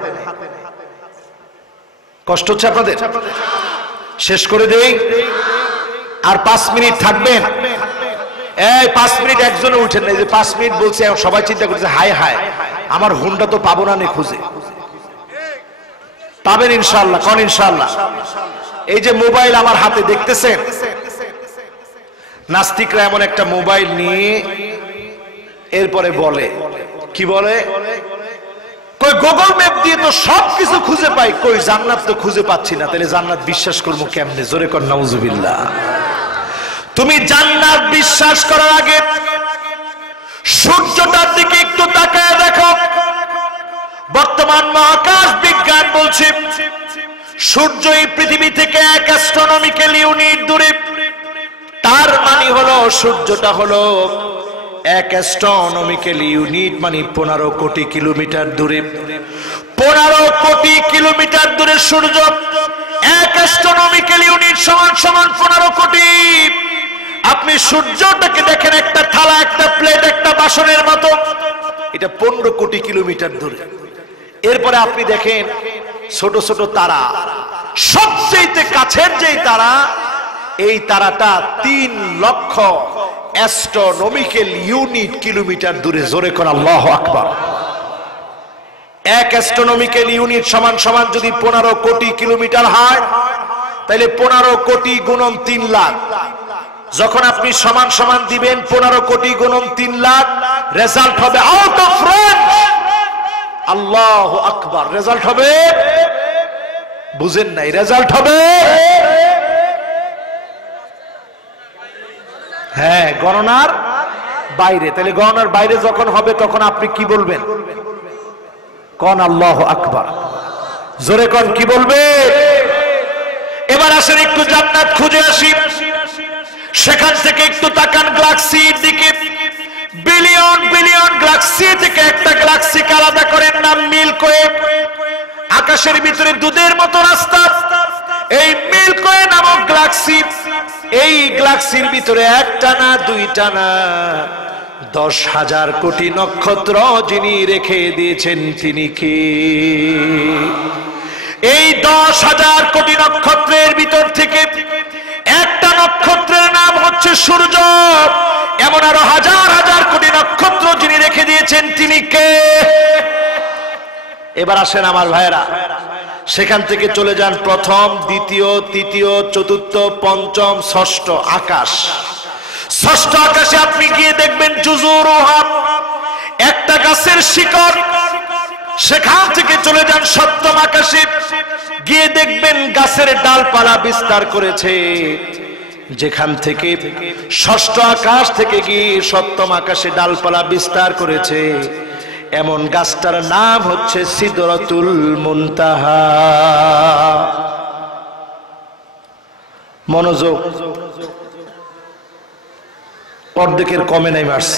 কষ্ট হচ্ছে আপনাদের? শেষ করে দেই, আর 5 মিনিট থাকবেন। এই 5 মিনিট একজনে উঠেন না। এই যে 5 মিনিট বলছে, সবাই চিন্তা করছে হায় হায় আমার হুন্ডা তো পাবো না, খুঁজে পাবেন ইনশাআল্লাহ। কোন ইনশাআল্লাহ? এই যে মোবাইল আমার হাতে দেখতেছেন, নাস্তিকরা এমন একটা মোবাইল নিয়ে এরপরে বলে, কি বলে? কই গুগল ম্যাপ দিয়ে তো সবকিছু খুঁজে পাই, কই জান্নাত তো খুঁজে পাচ্ছি না। তাহলে জান্নাত বিশ্বাস করবো কেমনে? জোরে কর নাউজুবিল্লাহ। তুমি জান্নাত বিশ্বাস করার আগে সূর্যটার দিকে একটু তাকায় দেখো। বর্তমান মহাকাশ বিজ্ঞান বলছে সূর্য এই পৃথিবী থেকে 1 অ্যাস্ট্রোনমিক্যাল ইউনিট দূরে। তার মানে হলো সূর্যটা হলো 1 অ্যাস্ট্রোনমিক্যাল ইউনিট, মানে 15 কোটি কিলোমিটার দূরে। 15 কোটি কিলোমিটার দূরে সূর্য। 1 অ্যাস্ট্রোনমিক্যাল ইউনিট সমান সমান 15 কোটি। আপনি সূর্যটাকে দেখেন একটা থালা, একটা প্লেট, একটা বাসনের মতো। এটা 15 কোটি কিলোমিটার দূরে। এরপরে আপনি দেখেন ছোট ছোট তারা, সবচেয়ে কাছের যেই তারা, এই তারাটা 3 লক্ষ অ্যাস্ট্রোনমিক্যাল ইউনিট কিলোমিটার দূরে। জোরে করে আল্লাহু আকবার। 1 অ্যাস্ট্রোনমিক্যাল ইউনিট সমান সমান যদি 15 কোটি কিলোমিটার হয়, তাহলে 15 কোটি গুণন 3 লাখ। যখন আপনি সমান সমান দিবেন 15 কোটি গুণন 3 লাখ, রেজাল্ট হবে আউট অফ রেঞ্জ। আল্লাহু আকবার। রেজাল্ট হবে, বুঝেন নাই? রেজাল্ট হবে, হ্যাঁ, গণনার বাইরে। তাহলে গণনার বাইরে যখন হবে তখন আপনি কি বলবেন? কোন আল্লাহু আকবার। জোরে কোন, কি বলবে? এবার আসেন একটু জান্নাত খুঁজে আসি। সেখান থেকে একটু তাকান গ্যালাক্সির দিকে। বিলিয়ন বিলিয়ন গ্যালাক্সি থেকে একটা গ্যালাক্সিকে আলাদা করেন নাম মিল্কি ওয়ে। আকাশের ভিতরে দুধের মতো রাস্তা। এই মিল্কি ওয়ে নামক গ্যালাক্সি, এই গ্যালাক্সির ভিতরে একটা না দুইটা না 10,000 কোটি নক্ষত্র যিনি রেখে দিয়েছেন তিনি কে? এই 10,000 কোটি নক্ষত্রের ভিতর থেকে একটা নক্ষত্রের নাম হচ্ছে সূর্য। এমন আরো হাজার হাজার কোটি নক্ষত্র যিনি রেখে দিয়েছেন তিনি কে? এবার আসেন আমার ভাইয়েরা, সেখান থেকে চলে যান প্রথম, দ্বিতীয়, তৃতীয়, চতুর্থ, পঞ্চম, ষষ্ঠ আকাশ। ষষ্ঠ আকাশে আপনি গিয়ে দেখবেন জুজুরুহা, একটা গাছের শিকড়। সেখান থেকে চলে যান সপ্তম আকাশে, গিয়ে দেখবেন গাছের ডালপালা বিস্তার করেছে। যেখান থেকে ষষ্ঠ আকাশ থেকে গিয়ে সপ্তম আকাশে ডালপালা বিস্তার করেছে, এমন গাছটার নাম হচ্ছে সিদরাতুল মুনতাহা। মনোযোগ, অর্ধেকের কমে নাই মার্স।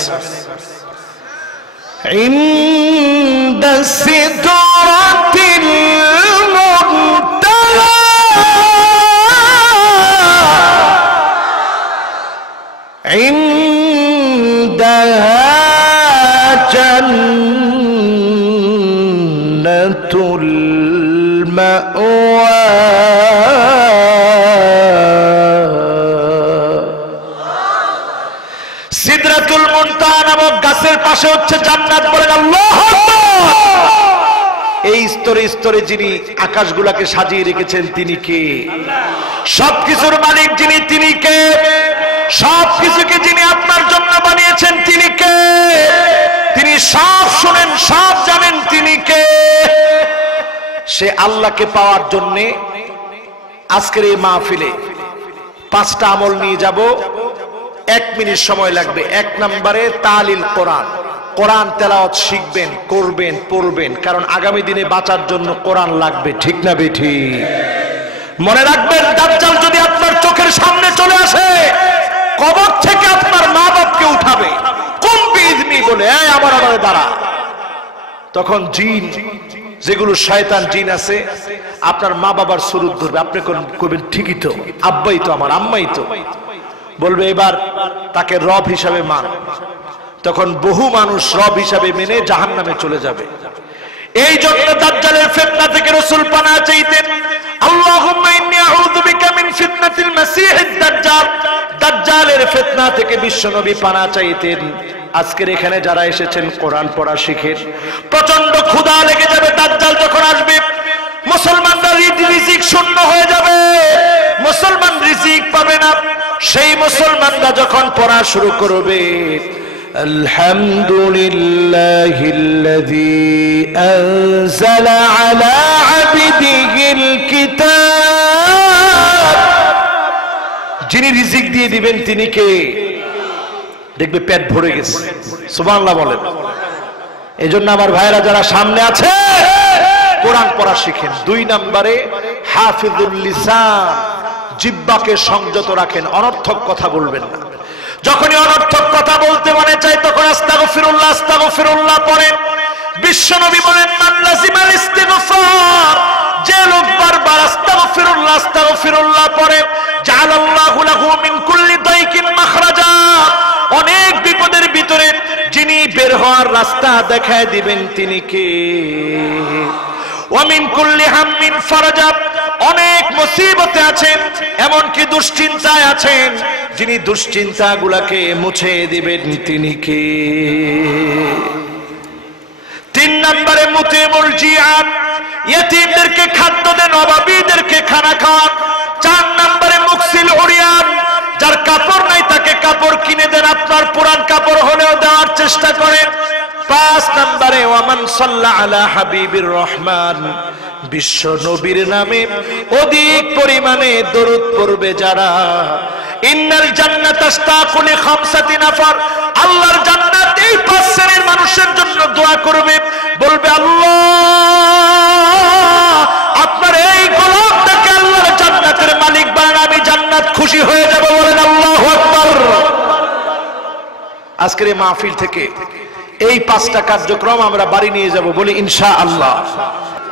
ইনদা সিদরাতিল মুনতাহা ইনদাহা জান্নাতুল মাওয়া। সিদরাতুল মুনতাহা নামক গাছের পাশে হচ্ছে জান্নাত। বলেন আল্লাহু আকবার। এই স্তরে স্তরে যিনি আকাশগুলাকে সাজিয়ে রেখেছেন তিনি কে? সবকিছুর মালিক যিনি তিনি কে? সবকিছুকে যিনি আপনার জন্য বানিয়েছেন তিনি কে? তিনি সব শুনেন, সব জানেন, তিনি কে? সে আল্লাহকে পাওয়ার জন্য আজকের এই মাহফিলে 5টা আমল নিয়ে যাব। 1 মিনিট সময় লাগবে। 1 নম্বরে তালিল কোরআন, কোরআন তেলাওয়াত শিখবেন, করবেন, পড়বেন, কারণ আগামী দিনে বাঁচার জন্য কোরআন লাগবে। ঠিক না বেঠিক? মনে রাখবেন, দাজ্জাল যদি আপনার চোখের সামনে চলে আসে, কবর থেকে আপনার মা বাপকে উঠাবে, কুম বিইذনি বলে, এই আমার আড়ালে দাঁড়া। তখন জিন, যেগুলো শয়তান জিন আছে, আপনার মা বাবার সুরত ধরবে। আপনি করবেন ঠিকই তো, আব্বাই তো আমার, আম্মাই তো। বলবে এবার তাকে রব হিসাবে মান। তখন বহু মানুষ রব হিসাবে মেনে জাহান্নামে চলে যাবে। এই জন্য দাজ্জালের ফিতনা থেকে রাসূল পানাহ চাইতেন, আল্লাহুম্মা ইন্নী আউযু বিকা মিন ফিতনাতিল মাসীহিদ দাজ্জাল। দাজ্জালের ফিতনা থেকে বিশ্বনবী পানাহ চাইতেন। আজকের এখানে যারা এসেছেন, কোরআন পড়া শিখেন। প্রচন্ড ক্ষুধা লেগে যাবে দাজ্জাল যখন আসবে, মুসলমানরা রিজিক শূন্য হয়ে যাবে, মুসলমান রিজিক পাবে না। সেই মুসলমানরা যখন পড়া শুরু করবে, আলহামদুলিল্লাহিল্লাযী আনজালা আলা আবদিহিল কিতাব, যিনি রিজিক দিয়ে দিবেন তিনি কে? দেখবে পেট ভরে গেছে। সুবহানাল্লাহ বলেন। এই জন্য আমার ভাইরা যারা সামনে আছে, কোরআন পড়া শিখেন। 2 নম্বরে হাফিজুল লিসান, জিহ্বাকে সংযত রাখেন, অনর্থক কথা বলবেন না। যখনই অনর্থক কথা বলতে মনে চায় তখন আস্তাগফিরুল্লাহ আস্তাগফিরুল্লাহ পড়েন। বিশ্বনবী বলেন, মান লাযিমাল ইস্তিগফার, যে লোক বারবার আস্তাগফিরুল্লাহ আস্তাগফিরুল্লাহ পড়ে, জাআলাল্লাহু লাহু মিন কুল্লি দাইকিন মাখরাজা, অনেক বিপদের ভিতরে যিনি বের হওয়ার রাস্তা দেখায় দিবেন তিনি কে? ওয়া মিন কুল্লি হাম্মিন ফারাজা, অনেক মুসিবতে আছেন, এমনকি দুশ্চিন্তায় আছেন, যিনি দুশ্চিন্তাগুলোকে মুছে দিবেন তিনি কে? 3 নম্বরে মুতিমুল জিয়ান, ইয়েতিমদেরকে খাদ্য দেন, অভাবীদেরকে খানা খাওয়ান। 4 নম্বরে মুকসিল উরিয়ান, যার কাপড় নাই তাকে কাপড় কিনে দেন, আপনার পুরান কাপড় হলেও দেওয়ার চেষ্টা করেন। 5 নম্বরে ওয়ামান সাল্লা আলা হাবিবির রহমান, বিশ্ব নবীর নামে অধিক পরিমাণে দরুদ পড়বে যারা। ইন্নাল জান্নাত তাশতাকু লি 5 নাফার, আল্লাহর জান্নাত এই 5 শ্রেণীর মানুষের জন্য দোয়া করবে, বলবে আল্লাহ আপনার এই গোলামটাকে আল্লাহর জান্নাতের মালিক বানান, আমি জান্নাত খুশি হয়ে যাব। বলেন আল্লাহু আকবার। আজকের এই মাহফিল থেকে এই 5টা কার্যক্রম আমরা বাড়ি নিয়ে যাব, বলি ইনশাআল্লাহ।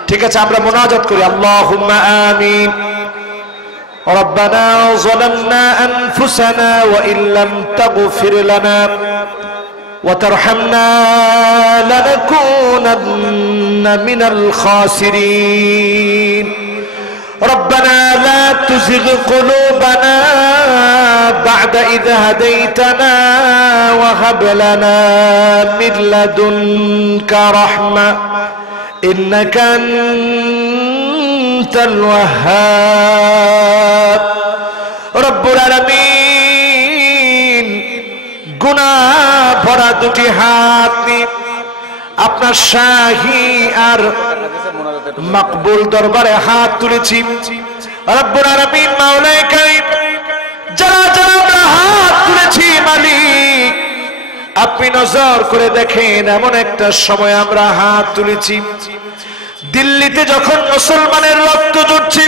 ঠিক আছে, আমরা মুনাজাত করি, আল্লাহুম্মা আমিন। রব্বানা যালামনা আনফুসানা ওয়া ইল্লাম তাগফির লানা ওয়া তারহামনা লানাকুনান্না মিনাল খাসিরিন। ربنا لا تزغ قلوبنا بعد إذ هديتنا وهب لنا من لدنك رحمة إنك أنت الوهاب رب العالمين গুনাহ ভরা দুটি হাত নিয়ে আপনার শাহী আর মকবুল দরবারে হাত তুলেছি। রব্বুল আলামিন, মাওলায়ে কারীম, যারা যারা আমরা হাত তুলেছি মালিক, আপনি নজর করে দেখেন, এমন একটা সময় আমরা হাত তুলেছি দিল্লিতে যখন মুসলমানের রক্ত ঝরছে,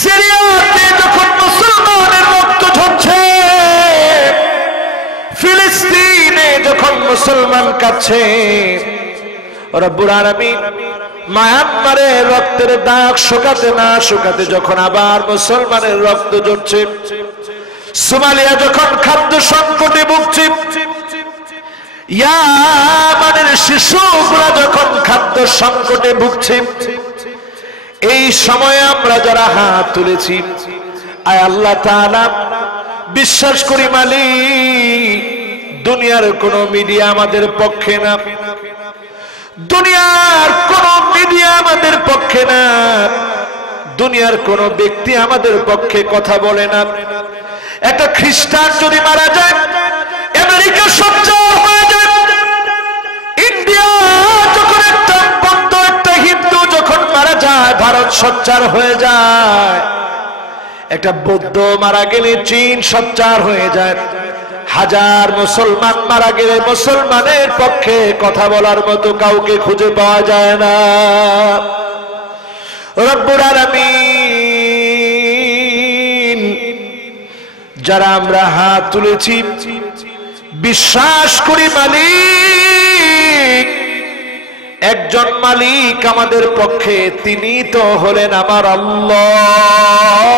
সিরিয়াতে যখন মুসলমানের রক্ত ঝরছে, ফিলিস্তিনে যখন মুসলমান কাঁদছে, রব্বুল আলামিন মায়ানমারে রক্তের দাগ শুকাতে না শুকাতে যখন আবার মুসলমানের রক্ত ঝরছে, সোমালিয়া যখন খাদ্য সংকটে ভুগছে, ইয়ামানের শিশুরা যখন খাদ্য সংকটে ভুগছে, এই সময়ে আমরা যারা হাত তুলেছি, আয় আল্লাহ তাআলা, বিশ্বাস করি মালিক, দুনিয়ার কোন মিডিয়া আমাদের পক্ষে না, দুনিয়ার কোন মিডিয়া আমাদের পক্ষে না, দুনিয়ার কোন ব্যক্তি আমাদের পক্ষে কথা বলে না। একটা খ্রিস্টান যদি মারা যায়, আমেরিকা সোচ্চার হয়ে যায়, ইন্ডিয়া যখন একটা বৌদ্ধ একটা হিন্দু যখন মারা যায়, ভারত সোচ্চার হয়ে যায়, একটা বৌদ্ধ মারা গেলে চীন সোচ্চার হয়ে যায়, হাজার মুসলমান মারা গেলে মুসলমানের পক্ষে কথা বলার মতো কাউকে খুঁজে পাওয়া যায় না। রব্বুল আলামিন, যারা আমরা হাত তুলেছি বিশ্বাস করি মালিক একজন মালিক আমাদের পক্ষে, তিনি তো হলেন আমার আল্লাহ।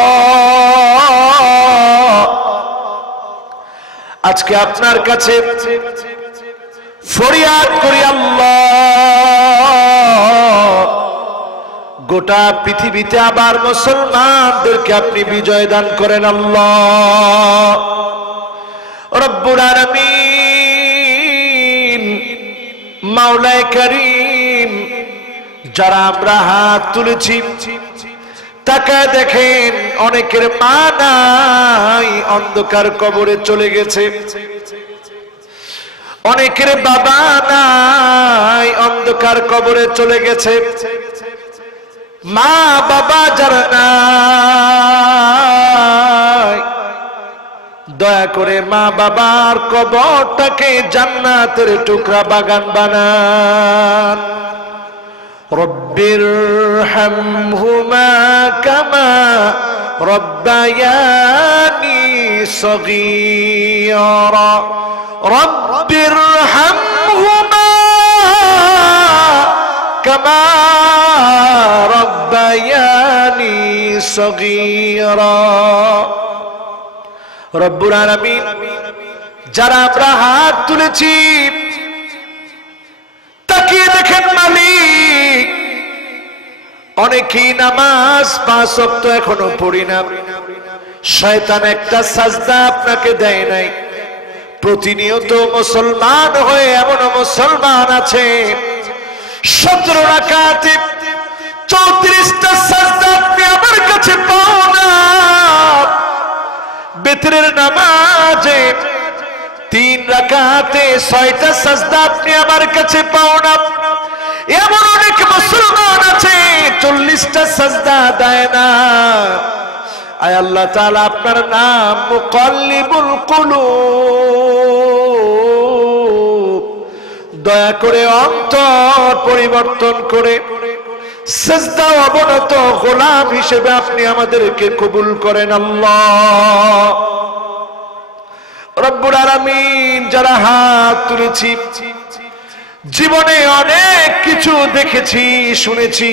আজকে আপনার কাছে ফরিয়াদ করি আল্লাহ, গোটা পৃথিবীতে আবার মুসলমানদেরকে আপনি বিজয় দান করেন আল্লাহ। রব্বুল আলামিন, মাওলায়ে কারীম, যারা আমরা হাত তুলেছি তাকায় দেখেন অনেকের মা নাই, অন্ধকার কবরে চলে গেছে। অনেকের বাবা নাই, অন্ধকার কবরে চলে গেছে। মা বাবা যারা নাই, দয়া করে মা বাবার কবরটাকে জান্নাতের টুকরা বাগান বানান। রব্বিরহামহুমা কামা রব্বায়ানি সগীরা। রব্বিরহামহুমা কামা রব্বায়ানি সগীরা। রব্বুল আলামিন, যারা আমরা হাত তুলেছি তাকিয়ে দেখেন মালিক, অনেকেই নামাজ 5 ওয়াক্ত এখনো পড়ি না। শয়তান একটা সাজদা আপনাকে দেয় নাই। প্রতিনিয়ত মুসলমান হয়ে এমন মুসলমান আছে 17 রাকাতে 34টা সাজদা আপনি আমার কাছে পাও না। বেতরের নামাজে 3 রাকাতে 6টা সাজদা আপনি আমার কাছে পাও না। এমন অনেক মুসলমান আছে 40টা সাজদা দেয় না। আয় আল্লাহ তাআলা, আপনার নাম মুকাল্লিবুল কুলুব, দয়া করে অন্তর পরিবর্তন করে সিজদা অবনত গোলাম হিসেবে আপনি আমাদেরকে কবুল করেন আল্লাহ। রব্বুল আলামিন, যারা হাত তুলেছি জীবনে অনেক কিছু দেখেছি শুনেছি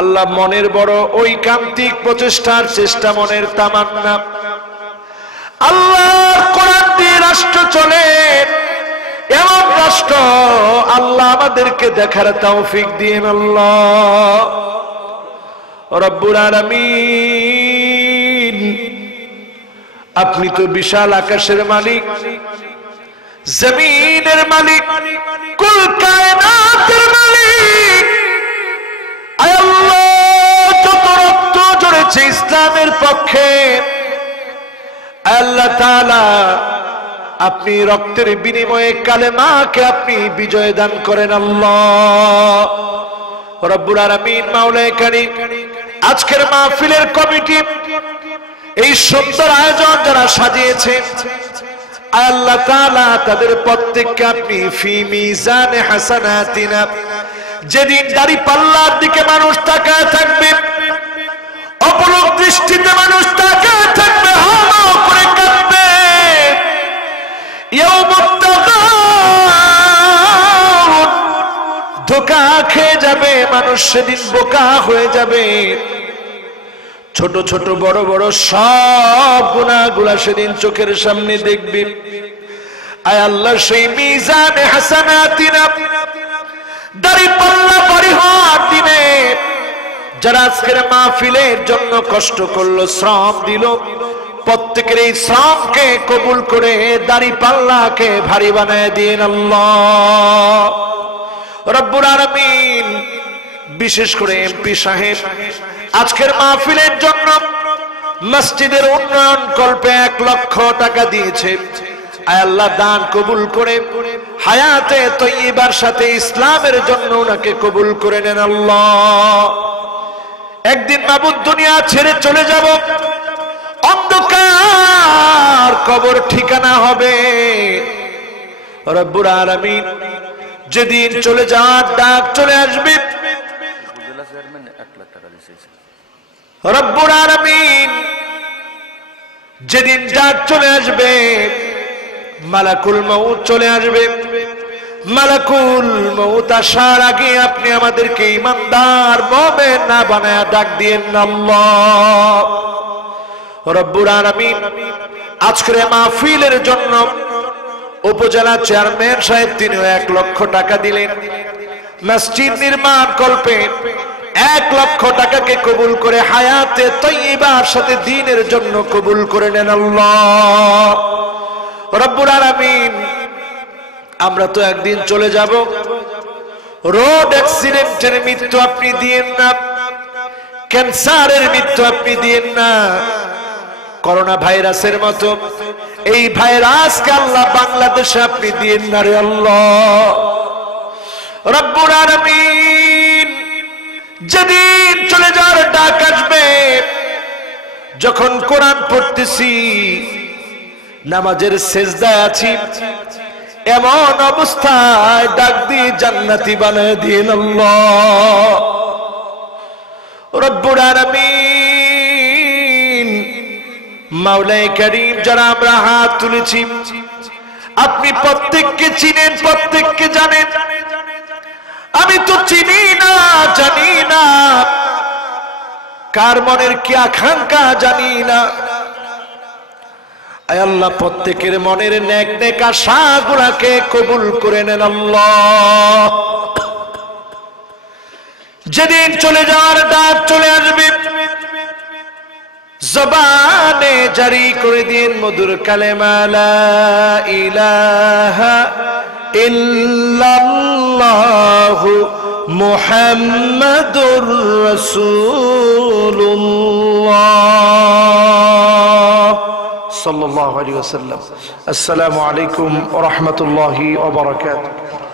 আল্লাহ, মনের বড় ঐকান্তিক প্রচেষ্টার চেষ্টা, মনের তামান্না আল্লাহর কোরআন দিয়ে রাষ্ট্র চলে, এমন রাষ্ট্র আল্লাহ আমাদেরকে দেখার তৌফিক দিন আল্লাহ। রব্বুল আলামিন, আপনি তো বিশাল আকাশের মালিক, জমিনের মালিক, কুল কায়নাতের মালিক। আয় আল্লাহ, যত রক্ত ঝরেছে ইসলামের পক্ষে, আল্লাহ তাআলা আপনি রক্তের বিনিময়ে কালেমাকে আপনি বিজয় দান করেন আল্লাহ। রব্বুল আলামিন, মাওলায়ে কারীম, আজকের মাহফিলের কমিটি এই সুন্দর আয়োজন যারা সাজিয়েছে, আল্লাহ তাআলা তাদের প্রত্যেককে আপনি ফি মিজানে হাসানাতিনা, যেদিন দাড়ি পাল্লার দিকে মানুষ তাকায় থাকবে, অপলক দৃষ্টিতে মানুষ তাকায় থাকবে, হাওয়া করে কাঁদবে, ধোঁকা খেয়ে যাবে মানুষ, সেদিন বোকা হয়ে যাবে। ছোট ছোট বড় বড় সব গুনাহগুলা সেদিন চোখের সামনে দেখবে। আয় আল্লাহ, সেই মিজানে হাসানাতিনা, দাড়িপাল্লা ভারী হওয়ার দিনে যারা আজকের মাহফিলের জন্য কষ্ট করলো, শ্রম দিল, প্রত্যেকের এই শ্রমকে কবুল করে দাড়িপাল্লাকে ভারী বানায় দিন আল্লাহ। রব্বুল আলামিন, বিশেষ করে এমপি সাহেব আজকের মাহফিলের জন্য মসজিদের উন্নয়ন কল্পে 1 লক্ষ টাকা দিয়েছে। আয় আল্লাহ, দান কবুল করে হায়াতে তৈয়বার সাথে ইসলামের জন্য ওনাকে কবুল করে নেন আল্লাহ। একদিন মাবুদ দুনিয়া ছেড়ে চলে যাব, অন্ধকার কার কবর ঠিকানা হবে। রব্বুল আলামিন যেদিন চলে যাওয়ার ডাক চলে আসবে, রব্বুল আলামিন যেদিন ডাক চলে আসবে, মালাকুল মউত চলে আসবে। মালাকুল মউত আসার আগে আপনি আমাদেরকে ঈমানদার মুমিন না বানায়া ডাক দিয়েন আল্লাহ। রব্বুল আলামিন আজকের মাহফিলের জন্য উপজেলা চেয়ারম্যান সাহেব তিনিও 1 লক্ষ টাকা দিলেন। মসজিদ নির্মাণ কল্পে 1 লক্ষ টাকাকে কবুল করে হায়াতে তয়্যিবার সাথে দ্বীনের জন্য কবুল করে নেন আল্লাহ। রব্বুল আলামিন আমরা তো একদিন চলে যাব, রোড অ্যাক্সিডেন্টের মৃত্যু আপনি দিয়েন না, ক্যান্সারের মৃত্যু আপনি দিয়েন না, করোনা ভাইরাসের মতো এই ভাইরাসকে আল্লাহ বাংলাদেশে আপনি দিয়েন না রে আল্লাহ। রব্বুল আলামিন যেদিন চলে যাওয়ার ডাক আসবে, যখন কোরআন পড়তেছি, নামাজের সেজদায় আছি, এমন অবস্থায় ডাক দিয়ে জান্নাতি বানায় দিন আল্লাহ। রব্বুল আলামিন মাওলায়ে কারীম যারা আমরা হাত তুলেছি, আপনি প্রত্যেককে চিনেন, প্রত্যেককে জানেন। আমি তো চিনি না, জানি না, কার মনের কি আকাঙ্ক্ষা জানি না। আয় আল্লাহ প্রত্যেকের মনের নেক নেক আশাগুলোকে কবুল করে নেন আল্লাহ। যেদিন চলে যাওয়ার ডাক চলে আসবে, জবানে জারি করে দিন মধুর কালেমা লা ইলাহা ইল্লাল্লাহু মুহাম্মাদুর রাসূলুল্লাহ সাল্লাল্লাহু আলাইহি ওয়াসাল্লাম। আসসালামু আলাইকুম ওয়া রাহমাতুল্লাহি ওয়া বারাকাতুহু।